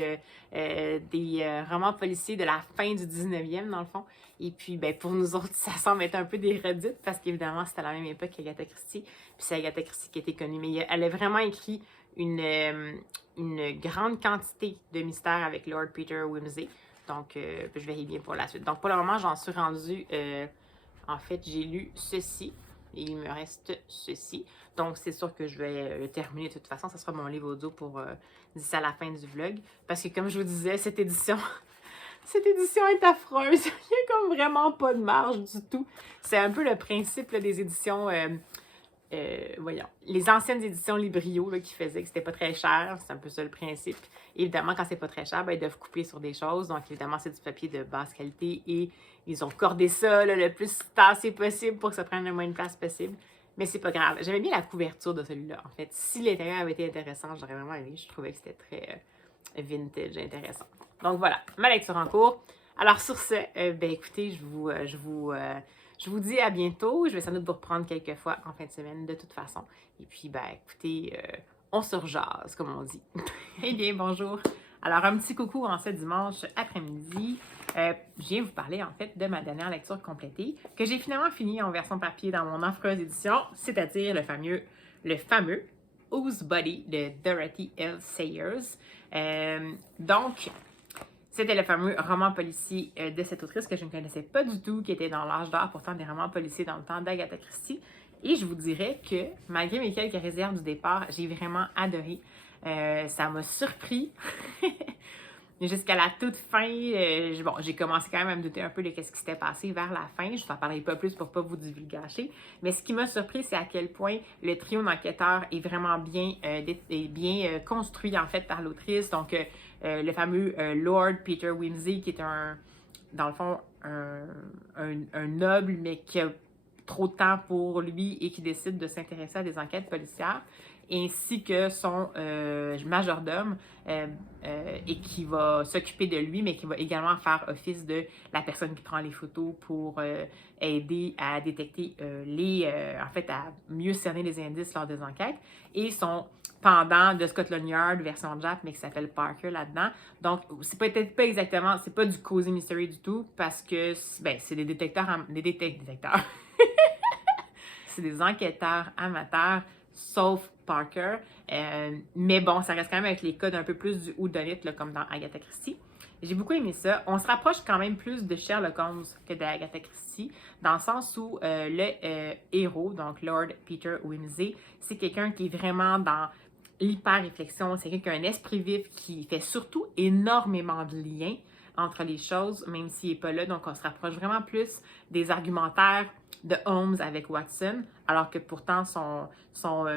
des romans policiers de la fin du 19e, dans le fond. Et puis, ben, pour nous autres, ça semble être un peu des redites, parce qu'évidemment, c'était à la même époque qu'Agatha Christie. Puis c'est Agatha Christie qui était connue. Mais elle a vraiment écrit une grande quantité de mystères avec Lord Peter Wimsey. Donc, je verrai bien pour la suite. Donc, pour le moment, j'en suis rendue... en fait, j'ai lu ceci. Et il me reste ceci. Donc, c'est sûr que je vais le terminer de toute façon. Ça sera mon livre audio pour d'ici à la fin du vlog. Parce que, comme je vous disais, cette édition est affreuse. Il n'y a comme vraiment pas de marge du tout. C'est un peu le principe là, des éditions... voyons, les anciennes éditions Librio là, qui faisaient que c'était pas très cher, c'est un peu ça le principe. Évidemment, quand c'est pas très cher, ben, ils doivent couper sur des choses. Donc, évidemment, c'est du papier de basse qualité et ils ont cordé ça là, le plus tassé possible pour que ça prenne le moins de place possible. Mais c'est pas grave. J'aimais bien la couverture de celui-là. En fait, si l'intérieur avait été intéressant, j'aurais vraiment aimé. Je trouvais que c'était très vintage, intéressant. Donc voilà, ma lecture en cours. Alors sur ce, ben écoutez, je vous dis à bientôt. Je vais sans doute vous reprendre quelques fois en fin de semaine de toute façon. Et puis, ben écoutez, on se rejase, comme on dit. Eh bien, bonjour. Alors, un petit coucou en ce dimanche après-midi. Je viens vous parler en fait de ma dernière lecture complétée que j'ai finalement fini en version papier dans mon affreuse édition, c'est-à-dire le fameux Whose Body de Dorothy L. Sayers. Donc, c'était le fameux roman policier de cette autrice que je ne connaissais pas du tout, qui était dans l'âge d'or, pourtant des romans policiers dans le temps d'Agatha Christie. Et je vous dirais que, malgré mes quelques réserves du départ, j'ai vraiment adoré. Ça m'a surpris. Jusqu'à la toute fin, bon, j'ai commencé quand même à me douter un peu de ce qui s'était passé vers la fin. Je ne t'en parlerai pas plus pour ne pas vous divulgacher. Mais ce qui m'a surpris, c'est à quel point le trio d'enquêteurs est vraiment bien construit, en fait, par l'autrice. Donc, le fameux Lord Peter Wimsey, qui est dans le fond, un noble, mais qui a trop de temps pour lui et qui décide de s'intéresser à des enquêtes policières, ainsi que son majordome et qui va s'occuper de lui, mais qui va également faire office de la personne qui prend les photos pour aider à détecter en fait, à mieux cerner les indices lors des enquêtes, et son pendant de Scotland Yard, version Jap, mais qui s'appelle Parker là-dedans. Donc, c'est peut-être pas exactement, c'est pas du Cozy Mystery du tout, parce que, ben, c'est des détecteurs, c'est des enquêteurs amateurs, sauf Parker. Mais bon, ça reste quand même avec les codes un peu plus du whodunit, comme dans Agatha Christie. J'ai beaucoup aimé ça. On se rapproche quand même plus de Sherlock Holmes que d'Agatha Christie, dans le sens où le héros, donc Lord Peter Wimsey, c'est quelqu'un qui est vraiment dans l'hyper-réflexion. C'est quelqu'un qui a un esprit vif, qui fait surtout énormément de liens entre les choses, même s'il n'est pas là. Donc, on se rapproche vraiment plus des argumentaires de Holmes avec Watson, alors que pourtant, son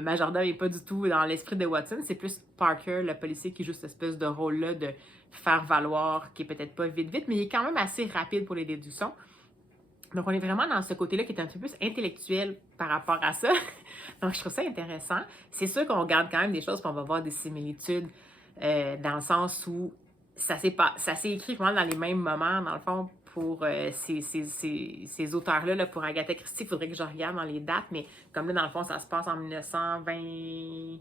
majordome n'est pas du tout dans l'esprit de Watson. C'est plus Parker, le policier, qui joue cette espèce de rôle-là de faire valoir, qui est peut-être pas vite, mais il est quand même assez rapide pour les déductions. Donc, on est vraiment dans ce côté-là qui est un peu plus intellectuel par rapport à ça. Donc, je trouve ça intéressant. C'est sûr qu'on regarde quand même des choses, puis on va voir des similitudes dans le sens où ça s'est écrit vraiment dans les mêmes moments, dans le fond, pour ces auteurs-là. Là, pour Agatha Christie, il faudrait que je regarde dans les dates, mais comme là, dans le fond, ça se passe en 1920...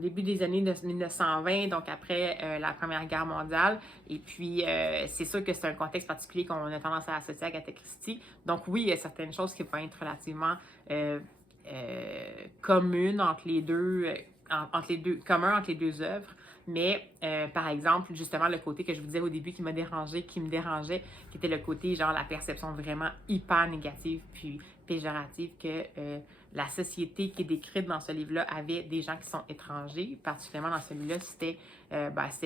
début des années 1920, donc après la Première Guerre mondiale. Et puis, c'est sûr que c'est un contexte particulier qu'on a tendance à associer à Agatha Christie. Donc oui, il y a certaines choses qui vont être relativement communes entre les deux, communs entre les deux œuvres. Mais, par exemple, justement, le côté que je vous disais au début qui me dérangeait, qui était le côté, genre, la perception vraiment hyper négative puis péjorative que la société qui est décrite dans ce livre-là avait des gens qui sont étrangers. Particulièrement dans celui-là, c'était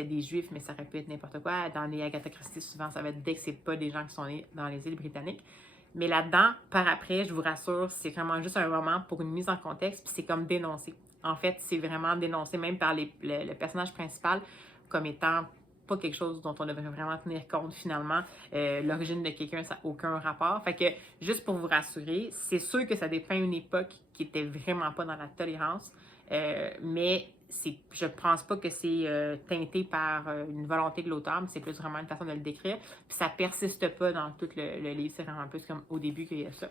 des Juifs, mais ça aurait pu être n'importe quoi. Dans les Agatha Christie, souvent, ça va être dès que c'est pas des gens qui sont nés dans les îles britanniques. Mais là-dedans, par après, je vous rassure, c'est vraiment juste un roman pour une mise en contexte, puis c'est comme dénoncé. En fait, c'est vraiment dénoncé même par le personnage principal comme étant pas quelque chose dont on devrait vraiment tenir compte finalement. L'origine de quelqu'un, ça n'a aucun rapport. Fait que, juste pour vous rassurer, c'est sûr que ça dépeint une époque qui était vraiment pas dans la tolérance, mais je pense pas que c'est teinté par une volonté de l'auteur, mais c'est plus vraiment une façon de le décrire. Puis ça persiste pas dans tout le livre, c'est vraiment un peu comme au début qu'il y a ça.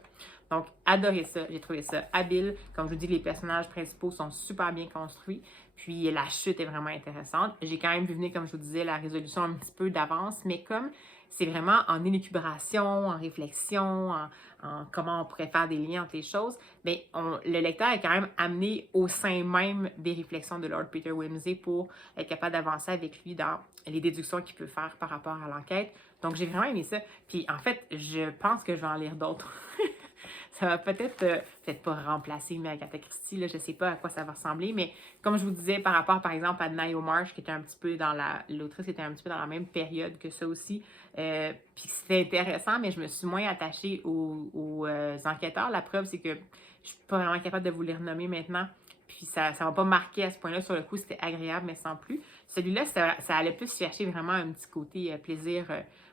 Donc, adoré ça, j'ai trouvé ça habile. Comme je vous dis, les personnages principaux sont super bien construits. Puis la chute est vraiment intéressante. J'ai quand même vu venir, comme je vous disais, la résolution un petit peu d'avance, mais comme c'est vraiment en élucubration, en réflexion, en comment on pourrait faire des liens entre les choses, bien, le lecteur est quand même amené au sein même des réflexions de Lord Peter Wimsey pour être capable d'avancer avec lui dans les déductions qu'il peut faire par rapport à l'enquête. Donc, j'ai vraiment aimé ça. Puis, en fait, je pense que je vais en lire d'autres. Ça va peut-être pas remplacer Agatha Christie, là, je sais pas à quoi ça va ressembler, mais comme je vous disais, par rapport, par exemple, à Naomi Marsh, qui était un petit peu l'autrice était un petit peu dans la même période que ça aussi, puis c'était intéressant, mais je me suis moins attachée aux enquêteurs. La preuve, c'est que je suis pas vraiment capable de vous les renommer maintenant, puis ça m'a pas marqué à ce point-là. Sur le coup, c'était agréable, mais sans plus. Celui-là, ça allait plus chercher vraiment un petit côté plaisir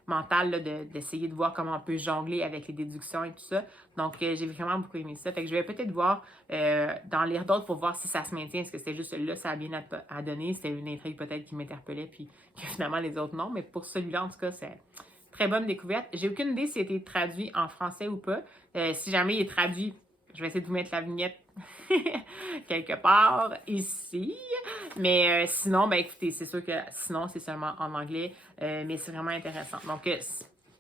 mental là, d'essayer de voir comment on peut jongler avec les déductions et tout ça. Donc, j'ai vraiment beaucoup aimé ça. Fait que je vais peut-être voir d'en lire d'autres pour voir si ça se maintient. Est-ce que c'était juste là, ça a bien à donner. C'était une intrigue peut-être qui m'interpellait, puis que finalement les autres non. Mais pour celui-là, en tout cas, c'est très bonne découverte. J'ai aucune idée s'il a été traduit en français ou pas. Si jamais il est traduit, je vais essayer de vous mettre la vignette quelque part ici. Mais sinon, ben écoutez, c'est sûr que sinon, c'est seulement en anglais. Mais c'est vraiment intéressant. Donc,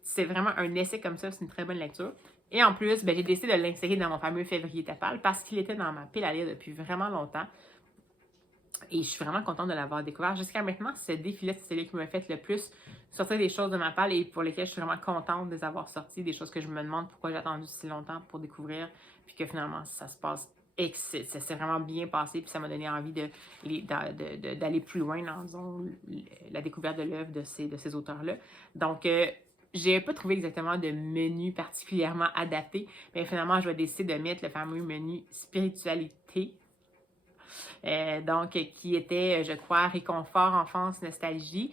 c'est vraiment un essai comme ça. C'est une très bonne lecture. Et en plus, ben, j'ai décidé de l'insérer dans mon fameux février tapal parce qu'il était dans ma pile à lire depuis vraiment longtemps. Et je suis vraiment contente de l'avoir découvert. Jusqu'à maintenant, ce défi-là, c'est celui qui m'a fait le plus sortir des choses de ma palle et pour lesquelles je suis vraiment contente de les avoir sorties, des choses que je me demande pourquoi j'ai attendu si longtemps pour découvrir, puis que finalement, ça se passe ça s'est vraiment bien passé, puis ça m'a donné envie d'aller plus loin dans, disons, la découverte de l'œuvre de ces auteurs-là. Donc, j'ai pas trouvé exactement de menu particulièrement adapté, mais finalement, je vais décider de mettre le fameux menu spiritualité. Donc, qui était, je crois, réconfort, enfance, nostalgie.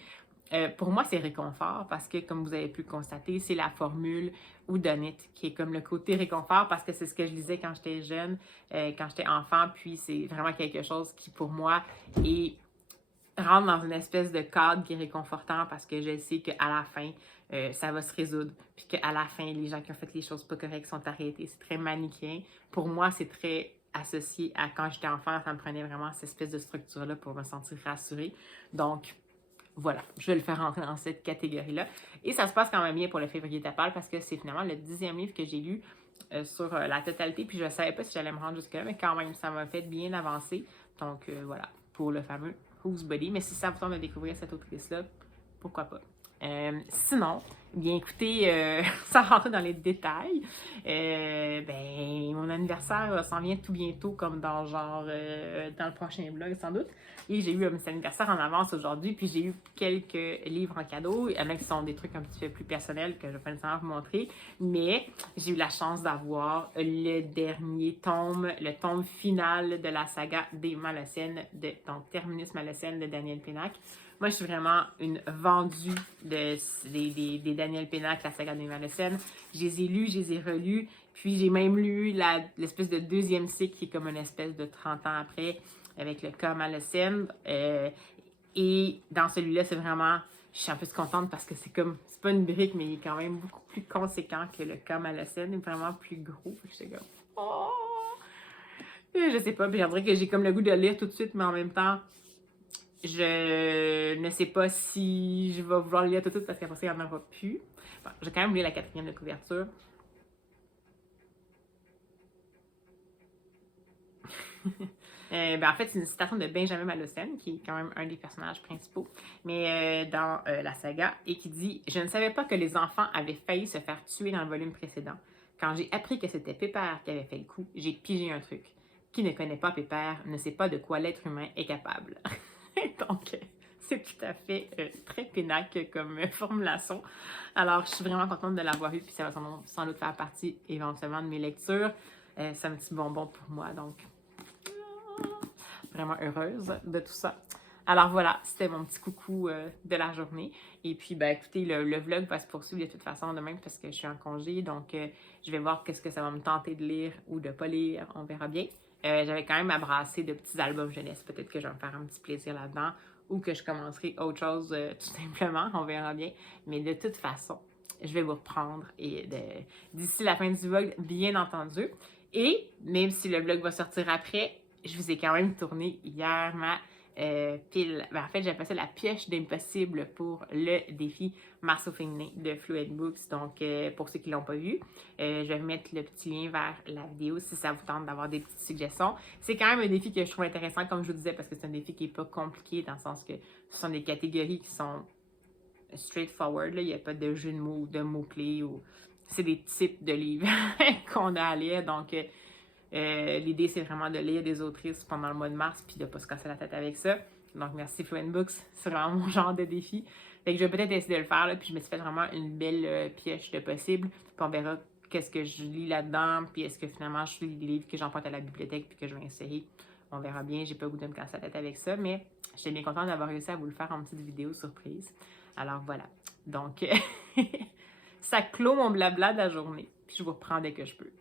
Pour moi, c'est réconfort parce que, comme vous avez pu le constater, c'est la formule houdonite qui est comme le côté réconfort parce que c'est ce que je lisais quand j'étais jeune, quand j'étais enfant, puis c'est vraiment quelque chose qui, pour moi, rentre dans une espèce de cadre qui est réconfortant parce que je sais qu'à la fin, ça va se résoudre, puis qu'à la fin, les gens qui ont fait les choses pas correctes sont arrêtés. C'est très manichéen. Pour moi, c'est très associé à quand j'étais enfant, ça me prenait vraiment cette espèce de structure-là pour me sentir rassurée. Donc, voilà, je vais le faire rentrer dans cette catégorie-là. Et ça se passe quand même bien pour le février tapal parce que c'est finalement le 10e livre que j'ai lu sur la totalité. Puis je ne savais pas si j'allais me rendre jusque-là, mais quand même, ça m'a fait bien avancer. Donc voilà, pour le fameux Who's Body. Mais si ça vous tente de découvrir cette autrice-là, pourquoi pas. Sinon, bien écoutez, sans rentrer dans les détails, ben mon anniversaire s'en vient tout bientôt, comme dans genre dans le prochain vlog sans doute. Et j'ai eu cet anniversaire en avance aujourd'hui, puis j'ai eu quelques livres en cadeau. Il y en a qui sont des trucs un petit peu plus personnels que je vais pas nécessairement vous montrer, mais j'ai eu la chance d'avoir le dernier tome, le tome final de la saga des Malocènes, donc Terminus Malocène de Daniel Pénac. Moi, je suis vraiment une vendue des Daniel Pénac, la saga des Malocènes. Je les ai lus, je les ai relus, puis j'ai même lu l'espèce de deuxième cycle qui est comme une espèce de 30 ans après, avec le cas Malocène. Et dans celui-là, c'est vraiment, je suis un peu contente parce que c'est pas une brique, mais il est quand même beaucoup plus conséquent que le cas Malocène, il est vraiment plus gros. Je suis comme, oh! Je sais pas, puis on dirait que j'ai comme le goût de le lire tout de suite, mais en même temps, je ne sais pas si je vais vouloir le lire tout de suite parce qu'après ça, il n'y en aura plus. Bon, j'ai quand même lu la 4e de couverture. En fait, c'est une citation de Benjamin Malocène, qui est quand même un des personnages principaux, mais dans la saga, et qui dit « Je ne savais pas que les enfants avaient failli se faire tuer dans le volume précédent. Quand j'ai appris que c'était Pépère qui avait fait le coup, j'ai pigé un truc. Qui ne connaît pas Pépère ne sait pas de quoi l'être humain est capable. » Donc, c'est tout à fait très pénac comme formulation. Alors, je suis vraiment contente de l'avoir eu, puis ça va sans doute faire partie éventuellement de mes lectures. C'est un petit bonbon pour moi, donc vraiment heureuse de tout ça. Alors voilà, c'était mon petit coucou de la journée. Et puis, ben écoutez, le vlog va se poursuivre de toute façon demain parce que je suis en congé. Donc, je vais voir qu'est-ce que ça va me tenter de lire ou de ne pas lire. On verra bien. J'avais quand même abrassé de petits albums jeunesse. Peut-être que je vais me faire un petit plaisir là-dedans ou que je commencerai autre chose tout simplement. On verra bien. Mais de toute façon, je vais vous reprendre et d'ici la fin du vlog, bien entendu. Et même si le vlog va sortir après, je vous ai quand même tourné hier ma pile. En fait, j'ai passé la pioche d'impossible pour le défi Mars au féminin de Fluid Books. Donc, pour ceux qui ne l'ont pas vu, je vais mettre le petit lien vers la vidéo si ça vous tente d'avoir des petites suggestions. C'est quand même un défi que je trouve intéressant, comme je vous disais, parce que c'est un défi qui n'est pas compliqué dans le sens que ce sont des catégories qui sont straightforward. Là. Il n'y a pas de jeu de mots, de mots-clés ou c'est des types de livres qu'on a à lire. Donc, l'idée, c'est vraiment de lire des autrices pendant le mois de mars puis de ne pas se casser la tête avec ça. Donc, merci Fluent Books. C'est vraiment mon genre de défi. Fait que je vais peut-être essayer de le faire. Là, puis je me suis fait vraiment une belle pioche de possible. Puis on verra qu'est-ce que je lis là-dedans. Puis est-ce que finalement, je lis des livres que j'emprunte à la bibliothèque puis que je vais insérer. On verra bien. J'ai pas le goût de me casser la tête avec ça. Mais j'étais bien contente d'avoir réussi à vous le faire en petite vidéo surprise. Alors voilà. Donc, ça clôt mon blabla de la journée. Puis je vous reprends dès que je peux.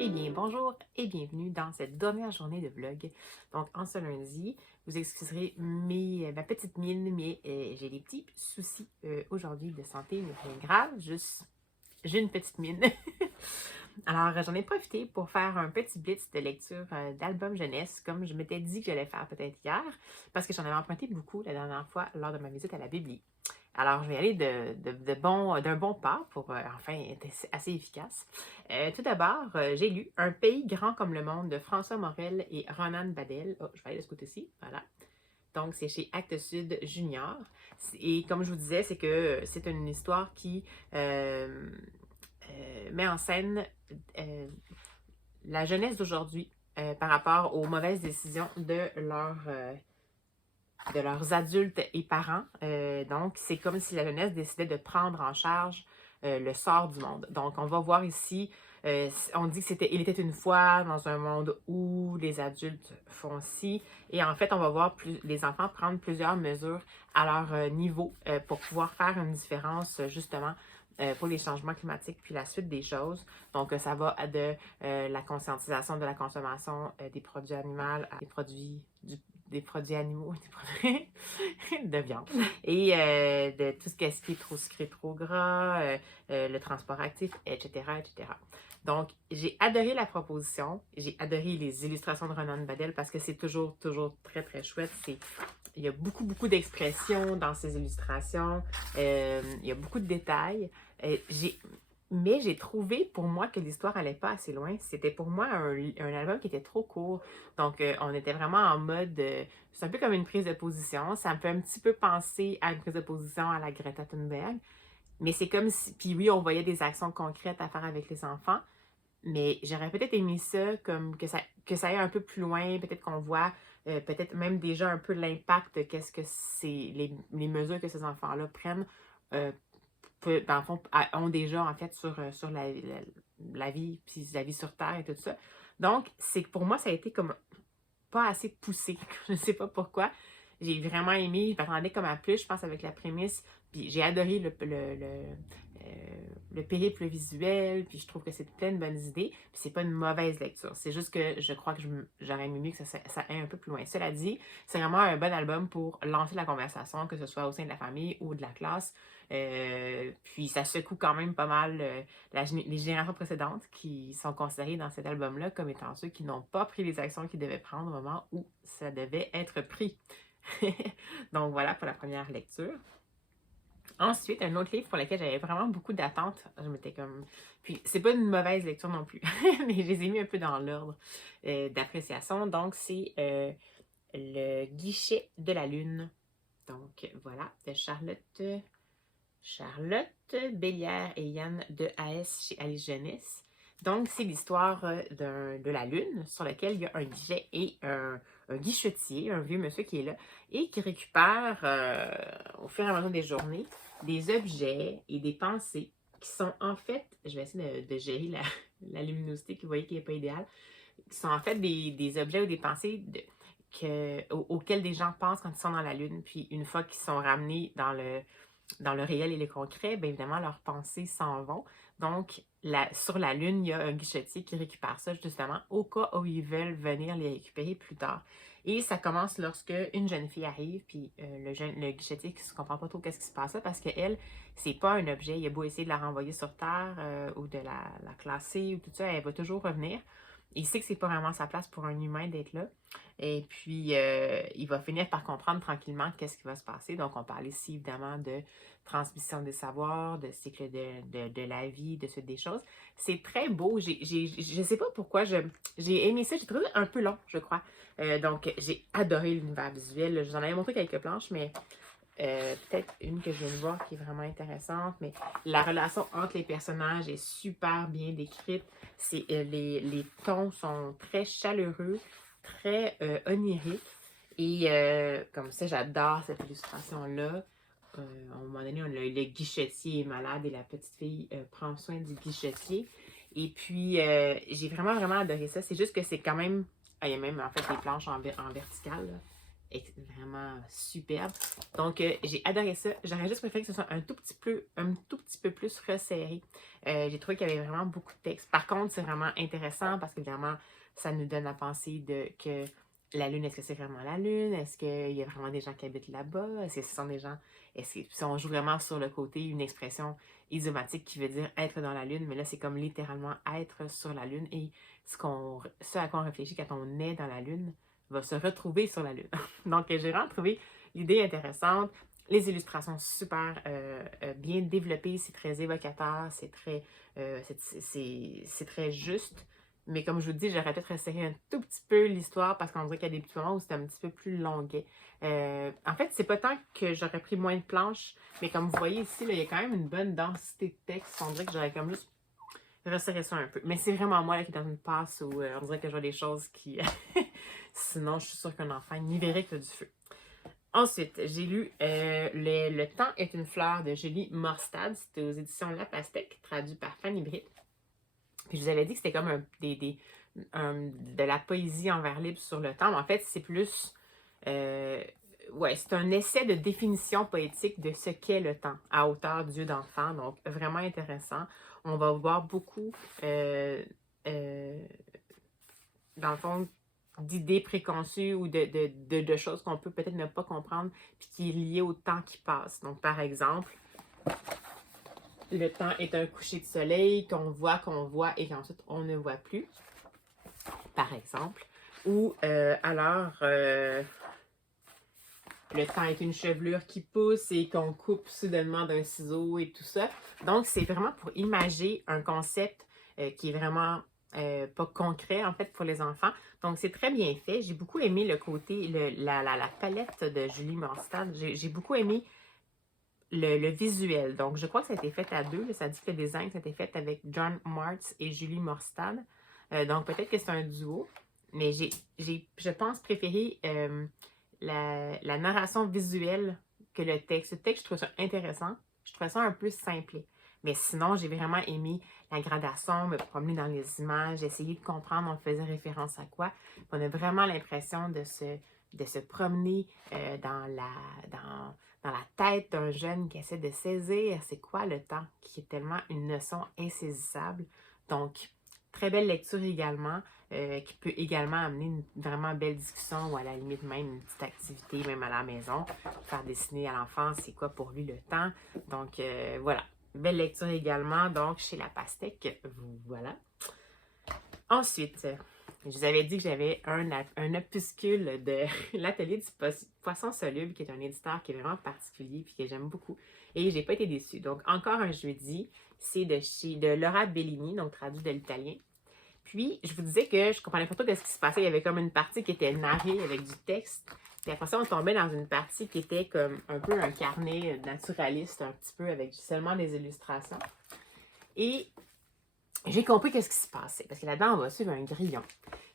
Eh bien, bonjour et bienvenue dans cette dernière journée de vlog. Donc, en ce lundi, vous excuserez ma petite mine, mais j'ai des petits soucis aujourd'hui de santé, mais rien de grave, juste j'ai une petite mine. Alors, j'en ai profité pour faire un petit blitz de lecture d'albums jeunesse, comme je m'étais dit que j'allais faire peut-être hier, parce que j'en avais emprunté beaucoup la dernière fois lors de ma visite à la Bibli. Alors, je vais aller d'un bon pas pour enfin être assez efficace. Tout d'abord, j'ai lu Un pays grand comme le monde de François Morel et Ronan Badel. Oh, je vais aller de ce côté-ci, voilà. Donc, c'est chez Actes Sud Junior. Et comme je vous disais, c'est que c'est une histoire qui met en scène la jeunesse d'aujourd'hui par rapport aux mauvaises décisions de leurs adultes et parents. Donc, c'est comme si la jeunesse décidait de prendre en charge le sort du monde. Donc, on va voir ici, on dit que il était une fois dans un monde où les adultes font ci. Et en fait, on va voir les enfants prendre plusieurs mesures à leur niveau pour pouvoir faire une différence, justement, pour les changements climatiques, puis la suite des choses. Donc, ça va de la conscientisation de la consommation des produits animaux à des produits animaux, des produits de viande. Et de tout ce qui est trop sucré, trop gras, le transport actif, etc., etc. Donc, j'ai adoré la proposition. J'ai adoré les illustrations de Ronan Badel parce que c'est toujours très, très chouette. Il y a beaucoup d'expressions dans ces illustrations. Il y a beaucoup de détails. Mais j'ai trouvé pour moi que l'histoire allait pas assez loin. C'était pour moi un album qui était trop court. Donc, on était vraiment en mode. C'est un peu comme une prise de position. Ça me fait un petit peu penser à une prise de position à la Greta Thunberg. Mais c'est comme si. Puis oui, on voyait des actions concrètes à faire avec les enfants. Mais j'aurais peut-être aimé ça, comme que ça aille un peu plus loin. Peut-être qu'on voit peut-être même déjà un peu l'impact de qu'est-ce que c'est, les mesures que ces enfants-là prennent. euh, dans le fond, ont déjà, en fait, sur la vie, puis la vie sur Terre et tout ça. Donc, c'est que pour moi, ça a été comme pas assez poussé. Je ne sais pas pourquoi. J'ai vraiment aimé, je m'attendais comme à plus, je pense, avec la prémisse. Puis j'ai adoré le périple visuel, puis je trouve que c'est plein de bonnes idées. Puis c'est pas une mauvaise lecture. C'est juste que je crois que j'aurais aimé mieux que ça aille un peu plus loin. Cela dit, c'est vraiment un bon album pour lancer la conversation, que ce soit au sein de la famille ou de la classe. Puis ça secoue quand même pas mal les générations précédentes qui sont considérées dans cet album-là comme étant ceux qui n'ont pas pris les actions qu'ils devaient prendre au moment où ça devait être pris. Donc voilà pour la première lecture. Ensuite, un autre livre pour lequel j'avais vraiment beaucoup d'attentes. Je m'étais comme. Puis, c'est pas une mauvaise lecture non plus, mais je les ai mis un peu dans l'ordre d'appréciation. Donc, c'est Le Guichet de la Lune. Donc, voilà, de Charlotte Bélière et Yann de AS chez Alice Jeunesse. Donc, c'est l'histoire de la Lune sur laquelle il y a un guichet et un guichetier, un vieux monsieur qui est là, et qui récupère au fur et à mesure des journées des objets et des pensées qui sont en fait, je vais essayer de gérer la luminosité que vous voyez qui n'est pas idéale, qui sont en fait des objets ou des pensées auxquels des gens pensent quand ils sont dans la Lune. Puis une fois qu'ils sont ramenés dans le réel et le concret, bien évidemment, leurs pensées s'en vont. Donc, sur la Lune, il y a un guichetier qui récupère ça justement au cas où ils veulent venir les récupérer plus tard. Et ça commence lorsque une jeune fille arrive, puis le guichetier qui ne comprend pas trop qu'est-ce qui se passe là, parce qu'elle, c'est pas un objet. Il a beau essayer de la renvoyer sur Terre ou de la classer ou tout ça, elle va toujours revenir. Il sait que c'est pas vraiment sa place pour un humain d'être là. Et puis, il va finir par comprendre tranquillement qu'est-ce qui va se passer. Donc, on parle ici, évidemment, de transmission des savoirs, de cycle de la vie, de ce des choses. C'est très beau. Je ne sais pas pourquoi j'ai aimé ça. J'ai trouvé un peu long, je crois. Donc, j'ai adoré l'univers visuel. Je vous en avais montré quelques planches, mais peut-être une que je viens de voir qui est vraiment intéressante. Mais la relation entre les personnages est super bien décrite. Les tons sont très chaleureux, très oniriques. Et comme ça, j'adore cette illustration-là. À un moment donné, le guichetier est malade et la petite fille prend soin du guichetier. Et puis, j'ai vraiment, vraiment adoré ça. C'est juste que c'est quand même. Il y a même en fait des planches en verticale, là. Vraiment superbe. Donc, j'ai adoré ça. J'aurais juste préféré que ce soit un tout petit peu plus resserré. J'ai trouvé qu'il y avait vraiment beaucoup de texte. Par contre, c'est vraiment intéressant parce qu'évidemment, ça nous donne la pensée que la Lune, est-ce que c'est vraiment la Lune? Est-ce qu'il y a vraiment des gens qui habitent là-bas? Est-ce que ce sont des gens... Si on joue vraiment sur le côté, une expression idiomatique qui veut dire être dans la Lune, mais là, c'est comme littéralement être sur la Lune. Et ce à quoi on réfléchit quand on est dans la Lune va se retrouver sur la Lune. Donc, j'ai vraiment trouvé l'idée intéressante. Les illustrations super bien développées, c'est très évocateur, c'est très juste. Mais comme je vous dis, j'aurais peut-être resserré un tout petit peu l'histoire parce qu'on dirait qu'il y a des petits moments où c'était un petit peu plus longuet. En fait, c'est pas tant que j'aurais pris moins de planches, mais comme vous voyez ici, là, il y a quand même une bonne densité de texte. On dirait que j'aurais comme juste resserré ça un peu. Mais c'est vraiment moi là, qui est dans une passe où on dirait que je vois des choses qui... Sinon, je suis sûre qu'un enfant n'y verrait que du feu. Ensuite, j'ai lu Le temps est une fleur de Julie Morstad. C'était aux éditions La Pastèque, traduit par Fanny Britt. Puis je vous avais dit que c'était comme de la poésie en vers libre sur le temps. Mais en fait, c'est plus... ouais, c'est un essai de définition poétique de ce qu'est le temps à hauteur d'yeux d'enfant. Donc, vraiment intéressant. On va voir beaucoup, dans le fond, d'idées préconçues ou de choses qu'on peut peut-être ne pas comprendre puis qui est lié au temps qui passe. Donc, par exemple, le temps est un coucher de soleil qu'on voit et qu'ensuite on ne voit plus, par exemple. Ou alors, le temps est une chevelure qui pousse et qu'on coupe soudainement d'un ciseau et tout ça. Donc, c'est vraiment pour imager un concept qui est vraiment pas concret, en fait, pour les enfants. Donc, c'est très bien fait. J'ai beaucoup aimé le côté, la palette de Julie Morstad. J'ai beaucoup aimé le visuel. Donc, je crois que ça a été fait à deux. Là. Ça dit que le design, ça a été fait avec John Martz et Julie Morstad. Donc, peut-être que c'est un duo. Mais je pense, préféré la narration visuelle que le texte. Le texte, je trouve ça intéressant. Je trouve ça un peu simplé. Mais sinon, j'ai vraiment aimé la gradation, me promener dans les images, essayer de comprendre on faisait référence à quoi. On a vraiment l'impression de se promener dans la tête d'un jeune qui essaie de saisir c'est quoi le temps, qui est tellement une notion insaisissable. Donc, très belle lecture également, qui peut également amener une vraiment belle discussion ou à la limite même une petite activité, même à la maison. Faire dessiner à l'enfant, c'est quoi pour lui le temps. Donc, voilà. Belle lecture également, donc, chez La Pastèque. Voilà. Ensuite, je vous avais dit que j'avais un opuscule de l'Atelier du Poisson Soluble, qui est un éditeur qui est vraiment particulier et que j'aime beaucoup. Et j'ai pas été déçue. Donc, encore un jeudi, c'est de Laura Bellini, donc traduit de l'italien. Puis, je vous disais que je comprenais pas trop ce qui se passait. Il y avait comme une partie qui était narrée avec du texte. Puis après ça, on tombait dans une partie qui était comme un peu un carnet naturaliste, un petit peu, avec seulement des illustrations. Et j'ai compris qu'est-ce qui se passait. Parce que là-dedans, on va suivre un grillon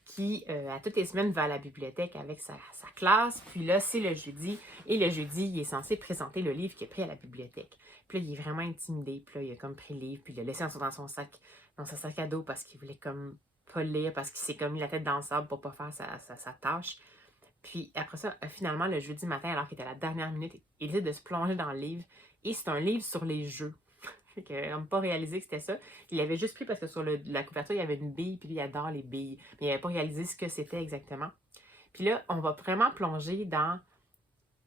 qui, à toutes les semaines, va à la bibliothèque avec sa classe. Puis là, c'est le jeudi. Et le jeudi, il est censé présenter le livre qu'il a pris à la bibliothèque. Puis là, il est vraiment intimidé. Puis là, il a comme pris le livre. Puis il l'a laissé dans son sac à dos parce qu'il voulait comme pas le lire. Parce qu'il s'est comme mis la tête dans le sable pour pas faire sa tâche. Puis après ça, finalement, le jeudi matin, alors qu'il était à la dernière minute, il décide de se plonger dans le livre. Et c'est un livre sur les jeux. Fait qu'il n'a pas réalisé que c'était ça. Il l'avait juste pris parce que sur la couverture, il y avait une bille, puis lui, il adore les billes. Mais il n'avait pas réalisé ce que c'était exactement. Puis là, on va vraiment plonger dans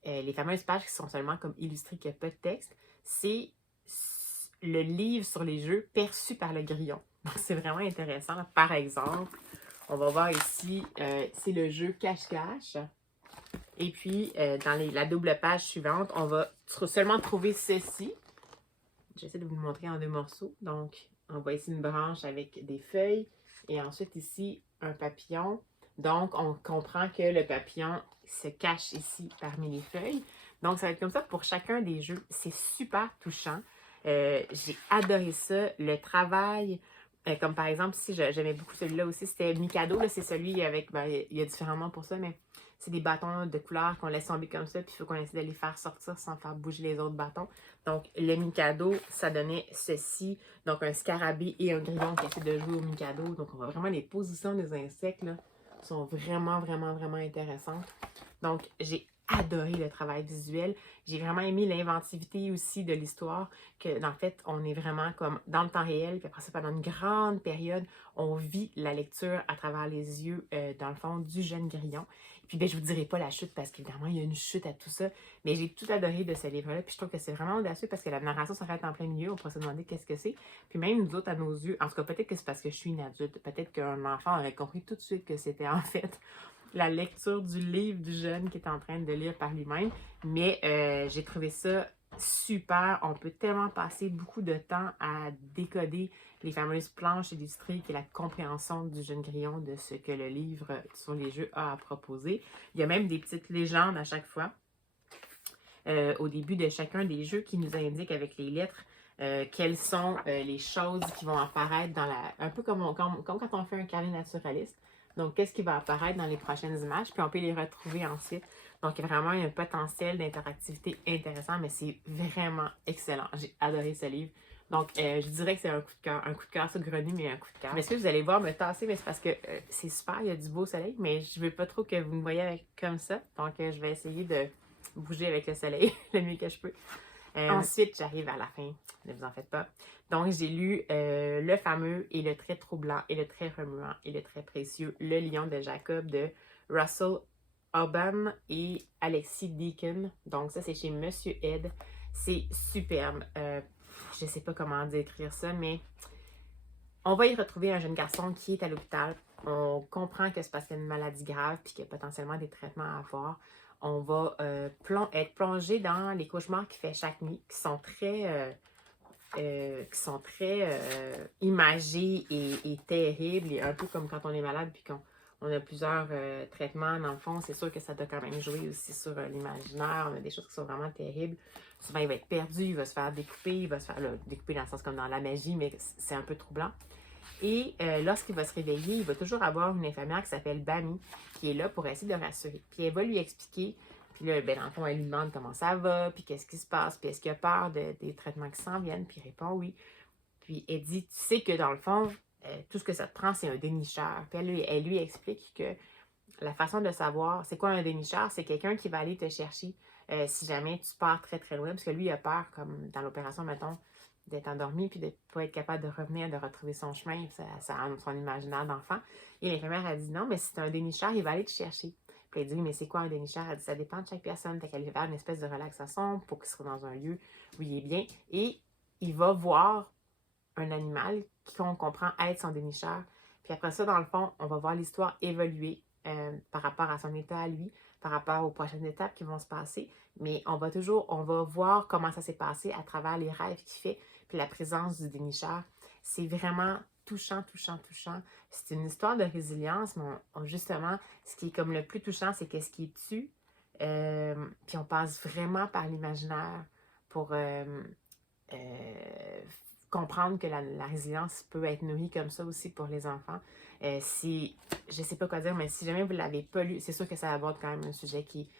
les fameuses pages qui sont seulement comme illustrées, qu'il n'y a pas de texte. C'est le livre sur les jeux perçu par le grillon. Donc, c'est vraiment intéressant. Par exemple, on va voir ici, c'est le jeu cache-cache. Et puis, dans la double page suivante, on va seulement trouver ceci. J'essaie de vous le montrer en deux morceaux. Donc, on voit ici une branche avec des feuilles. Et ensuite, ici, un papillon. Donc, on comprend que le papillon se cache ici parmi les feuilles. Donc, ça va être comme ça pour chacun des jeux. C'est super touchant. J'ai adoré ça. Le travail, comme par exemple, ici, j'aimais beaucoup celui-là aussi. C'était Mikado. C'est celui avec, ben, il y a différents noms pour ça, mais c'est des bâtons de couleur qu'on laisse tomber comme ça, puis il faut qu'on essaie de les faire sortir sans faire bouger les autres bâtons. Donc, le Mikado, ça donnait ceci. Donc, un scarabée et un grillon qui essaient de jouer au Mikado. Donc, on voit vraiment les positions des insectes, là, sont vraiment, vraiment, vraiment intéressantes. Donc, j'ai adoré le travail visuel. J'ai vraiment aimé l'inventivité aussi de l'histoire, que, en fait, on est vraiment comme dans le temps réel, puis après ça, pendant une grande période, on vit la lecture à travers les yeux, dans le fond, du jeune grillon. Puis, ben, je vous dirai pas la chute parce qu'évidemment, il y a une chute à tout ça. Mais j'ai tout adoré de ce livre-là. Puis, je trouve que c'est vraiment audacieux parce que la narration s'arrête en plein milieu. On pourrait se demander qu'est-ce que c'est. Puis, même nous autres, à nos yeux, en tout cas, peut-être que c'est parce que je suis une adulte. Peut-être qu'un enfant aurait compris tout de suite que c'était en fait la lecture du livre du jeune qui est en train de lire par lui-même. Mais j'ai trouvé ça super. On peut tellement passer beaucoup de temps à décoder les fameuses planches illustrées qui est la compréhension du jeune grillon de ce que le livre sur les jeux a à proposer. Il y a même des petites légendes à chaque fois au début de chacun des jeux qui nous indiquent avec les lettres quelles sont les choses qui vont apparaître dans la... Un peu comme quand on fait un carnet naturaliste. Donc, qu'est-ce qui va apparaître dans les prochaines images, puis on peut les retrouver ensuite. Donc, vraiment, il y a un potentiel d'interactivité intéressant, mais c'est vraiment excellent. J'ai adoré ce livre. Donc, je dirais que c'est un coup de cœur saugrenu, mais un coup de cœur. Mais est-ce que vous allez voir me tasser, mais c'est parce que c'est super, il y a du beau soleil, mais je veux pas trop que vous me voyez comme ça. Donc, je vais essayer de bouger avec le soleil le mieux que je peux. Ensuite, j'arrive à la fin, ne vous en faites pas. Donc, j'ai lu le fameux et le très troublant et le très remuant et le très précieux Le Lion de Jacob de Russell Hoban et Alexis Deakin. Donc, ça, c'est chez Monsieur Ed. C'est superbe. Je ne sais pas comment décrire ça, mais on va y retrouver un jeune garçon qui est à l'hôpital. On comprend que c'est parce qu'il y a une maladie grave puis qu'il y a potentiellement des traitements à avoir. on va être plongé dans les cauchemars qu'il fait chaque nuit, qui sont très imagés et terribles, et un peu comme quand on est malade puis qu'on a plusieurs traitements. Dans le fond, c'est sûr que ça doit quand même jouer aussi sur l'imaginaire. On a des choses qui sont vraiment terribles. Souvent, il va être perdu, il va se faire découper, il va se faire découper dans le sens comme dans la magie, mais c'est un peu troublant. Et lorsqu'il va se réveiller, il va toujours avoir une infirmière qui s'appelle Bami, qui est là pour essayer de rassurer. Puis elle va lui expliquer, puis là, ben, dans le fond, elle lui demande comment ça va, puis qu'est-ce qui se passe, puis est-ce qu'il a peur des traitements qui s'en viennent, puis il répond oui. Puis elle dit, tu sais que dans le fond, tout ce que ça te prend, c'est un dénicheur. Puis elle lui explique que la façon de savoir, c'est quoi un dénicheur? C'est quelqu'un qui va aller te chercher si jamais tu pars très très loin, parce que lui, il a peur, comme dans l'opération, mettons, d'être endormi, puis de ne pas être capable de revenir, de retrouver son chemin, son imaginaire d'enfant. Et l'infirmière a dit non, mais si c'est un dénicheur, il va aller te chercher. Puis elle dit, mais c'est quoi un dénicheur? Elle dit, ça dépend de chaque personne. Fait qu'elle va faire une espèce de relaxation pour qu'il soit dans un lieu où il est bien. Et il va voir un animal qu'on comprend être son dénicheur. Puis après ça, dans le fond, on va voir l'histoire évoluer par rapport à son état à lui, par rapport aux prochaines étapes qui vont se passer. Mais on va voir comment ça s'est passé à travers les rêves qu'il fait, puis la présence du dénicheur. C'est vraiment touchant, touchant, touchant. C'est une histoire de résilience, mais justement, ce qui est comme le plus touchant, c'est qu'est-ce qui tue. Puis on passe vraiment par l'imaginaire pour comprendre que la résilience peut être nourrie comme ça aussi pour les enfants. Je ne sais pas quoi dire, mais si jamais vous ne l'avez pas lu, c'est sûr que ça aborde quand même un sujet qui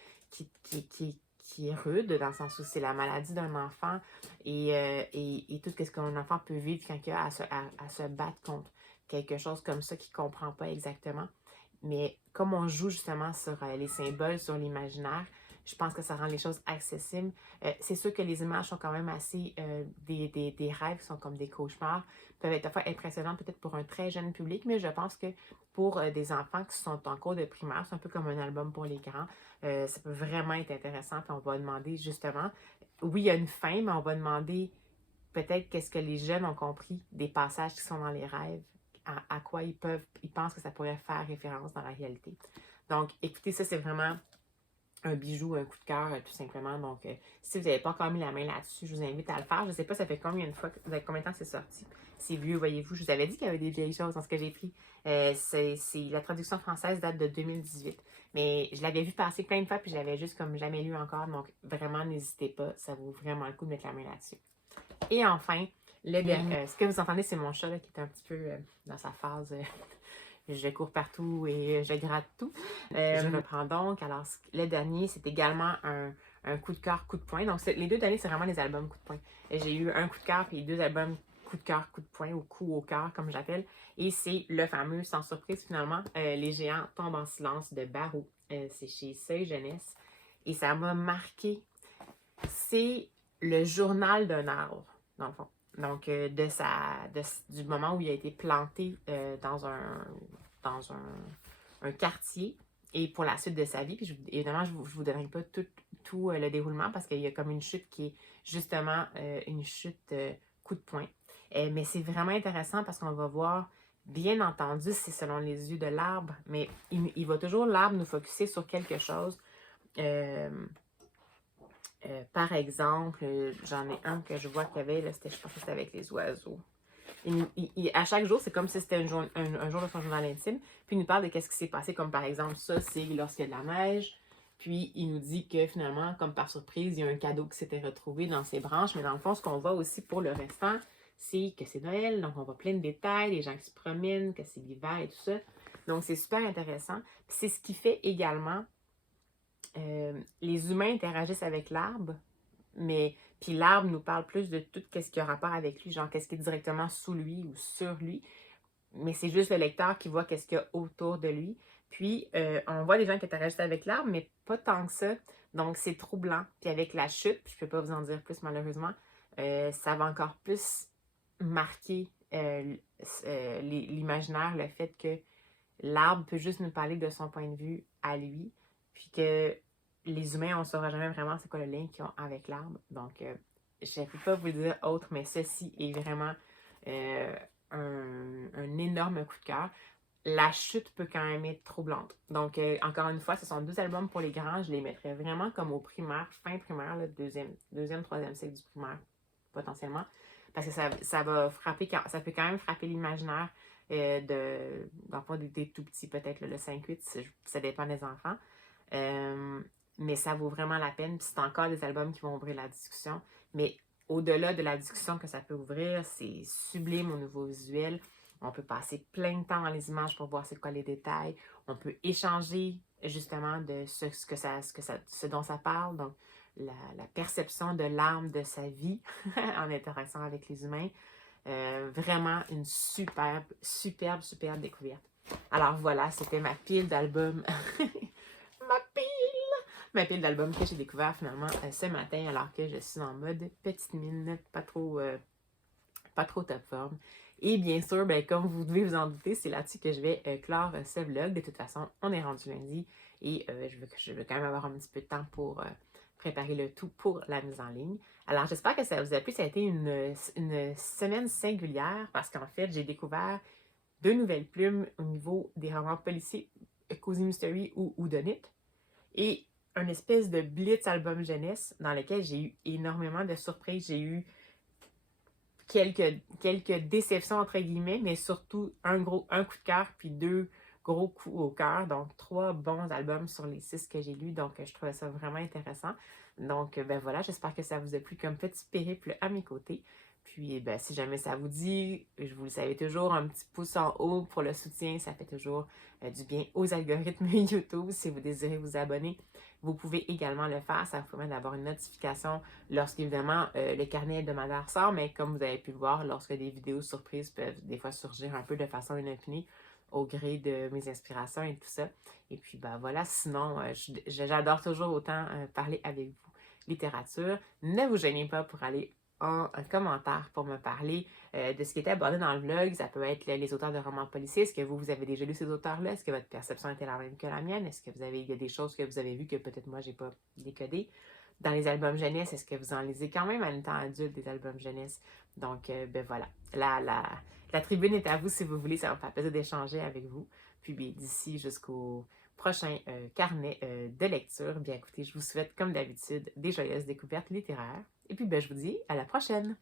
est rude, dans le sens où c'est la maladie d'un enfant et tout ce qu'un enfant peut vivre quand il a à se battre contre quelque chose comme ça qu'il ne comprend pas exactement. Mais comme on joue justement sur les symboles, sur l'imaginaire, je pense que ça rend les choses accessibles. C'est sûr que les images sont quand même assez... des rêves qui sont comme des cauchemars, peuvent être parfois impressionnants peut-être pour un très jeune public, mais je pense que pour des enfants qui sont en cours de primaire, c'est un peu comme un album pour les grands, ça peut vraiment être intéressant. Puis on va demander justement, oui, il y a une fin, mais on va demander peut-être qu'est-ce que les jeunes ont compris des passages qui sont dans les rêves, à quoi ils pensent que ça pourrait faire référence dans la réalité. Donc, écoutez, ça, c'est vraiment un bijou, un coup de cœur, tout simplement. Donc, si vous n'avez pas encore mis la main là-dessus, je vous invite à le faire. Je ne sais pas, ça fait combien de temps c'est sorti. C'est vieux, voyez-vous. Je vous avais dit qu'il y avait des vieilles choses dans ce que j'ai pris. La traduction française date de 2018. Mais je l'avais vu passer plein de fois, puis je l'avais juste comme jamais lu encore. Donc, vraiment, n'hésitez pas. Ça vaut vraiment le coup de mettre la main là-dessus. Et enfin, le dernier. Ce que vous entendez, c'est mon chat là, qui est un petit peu dans sa phase. Je cours partout et je gratte tout. Je reprends donc. Alors, le dernier, c'est également un coup de cœur, coup de poing. Donc, les deux derniers, c'est vraiment les albums coup de poing. J'ai eu un coup de cœur puis deux albums coup de cœur, coup de poing, ou coup au cœur, comme j'appelle. Et c'est le fameux, sans surprise finalement, Les géants tombent en silence de Barreau. C'est chez Seuil Jeunesse. Et ça m'a marqué. C'est le journal d'un arbre, dans le fond. Donc, du moment où il a été planté dans un quartier et pour la suite de sa vie. Puis évidemment, je ne vous donnerai pas tout le déroulement parce qu'il y a comme une chute qui est justement une chute coup de poing. Mais c'est vraiment intéressant parce qu'on va voir, bien entendu, c'est selon les yeux de l'arbre, mais il va toujours, l'arbre, nous focuser sur quelque chose. Par exemple, j'en ai un que je vois qu'il y avait, là, je pense que c'était avec les oiseaux. À chaque jour, c'est comme si c'était un jour de son journal intime. Puis il nous parle de ce qui s'est passé, comme par exemple, ça, c'est lorsqu'il y a de la neige. Puis il nous dit que finalement, comme par surprise, il y a un cadeau qui s'était retrouvé dans ses branches. Mais dans le fond, ce qu'on voit aussi pour le restant, c'est que c'est Noël. Donc on voit plein de détails, les gens qui se promènent, que c'est l'hiver et tout ça. Donc c'est super intéressant. Puis c'est ce qui fait également les humains interagissent avec l'arbre, mais puis l'arbre nous parle plus de tout ce qui a rapport avec lui, genre qu'est-ce qui est directement sous lui ou sur lui, mais c'est juste le lecteur qui voit qu'est-ce qu'il y a autour de lui. Puis on voit des gens qui interagissent avec l'arbre, mais pas tant que ça, donc c'est troublant. Puis avec la chute, puis je peux pas vous en dire plus malheureusement, ça va encore plus marquer l'imaginaire, le fait que l'arbre peut juste nous parler de son point de vue à lui, puis que les humains, on ne saura jamais vraiment c'est quoi le lien qu'ils ont avec l'arbre. Donc, je ne peux pas vous dire autre, mais ceci est vraiment un énorme coup de cœur. la chute peut quand même être troublante. Donc, encore une fois, ce sont 2 albums pour les grands. Je les mettrais vraiment comme au primaire, fin primaire, là, deuxième, troisième cycle du primaire, potentiellement. Parce que ça va frapper, ça peut quand même frapper l'imaginaire dans le fond, des tout petits, peut-être le 5-8, ça dépend des enfants. Euh, mais ça vaut vraiment la peine. Puis c'est encore des albums qui vont ouvrir la discussion. Mais au-delà de la discussion que ça peut ouvrir, c'est sublime au niveau visuel. On peut passer plein de temps dans les images pour voir c'est quoi les détails. On peut échanger justement de ce dont ça parle. Donc, la perception de l'âme de sa vie en interaction avec les humains. Vraiment une superbe découverte. Alors voilà, c'était ma pile d'albums. ma pile! Ma pile d'albums que j'ai découvert finalement ce matin alors que je suis en mode petite mine, pas trop top forme. Et bien sûr, ben, comme vous devez vous en douter, c'est là-dessus que je vais clore ce vlog. De toute façon, on est rendu lundi et je veux quand même avoir un petit peu de temps pour préparer le tout pour la mise en ligne. Alors, j'espère que ça vous a plu. Ça a été une semaine singulière parce qu'en fait, j'ai découvert 2 nouvelles plumes au niveau des romans policiers, Cozy Mystery ou Whodunit, et un espèce de blitz album jeunesse dans lequel j'ai eu énormément de surprises. J'ai eu quelques déceptions entre guillemets, mais surtout un coup de cœur puis 2 gros coups au cœur. Donc 3 bons albums sur les 6 que j'ai lus. Donc je trouvais ça vraiment intéressant. Donc ben voilà, j'espère que ça vous a plu comme petit périple à mes côtés. Puis ben, si jamais ça vous dit, vous le savez toujours, un petit pouce en haut pour le soutien, ça fait toujours du bien aux algorithmes YouTube. Si vous désirez vous abonner, vous pouvez également le faire. Ça vous permet d'avoir une notification lorsqu'évidemment le carnet hebdomadaire sort, mais comme vous avez pu le voir, lorsque des vidéos surprises peuvent des fois surgir un peu de façon inopinée au gré de mes inspirations et tout ça. Et puis ben voilà, sinon j'adore toujours autant parler avec vous littérature. Ne vous gênez pas pour aller en commentaire pour me parler de ce qui était abordé dans le vlog. Ça peut être les auteurs de romans policiers. Est-ce que vous avez déjà lu ces auteurs-là? Est-ce que votre perception était la même que la mienne? Est-ce que il y a des choses que vous avez vues que peut-être moi, j'ai pas décodées? Dans les albums jeunesse, est-ce que vous en lisez quand même à un temps adulte des albums jeunesse? Donc, ben voilà. La tribune est à vous si vous voulez. Ça va me faire plaisir d'échanger avec vous. Puis, d'ici jusqu'au prochain carnet de lecture, bien écoutez, je vous souhaite, comme d'habitude, des joyeuses découvertes littéraires. Et puis, ben, je vous dis à la prochaine!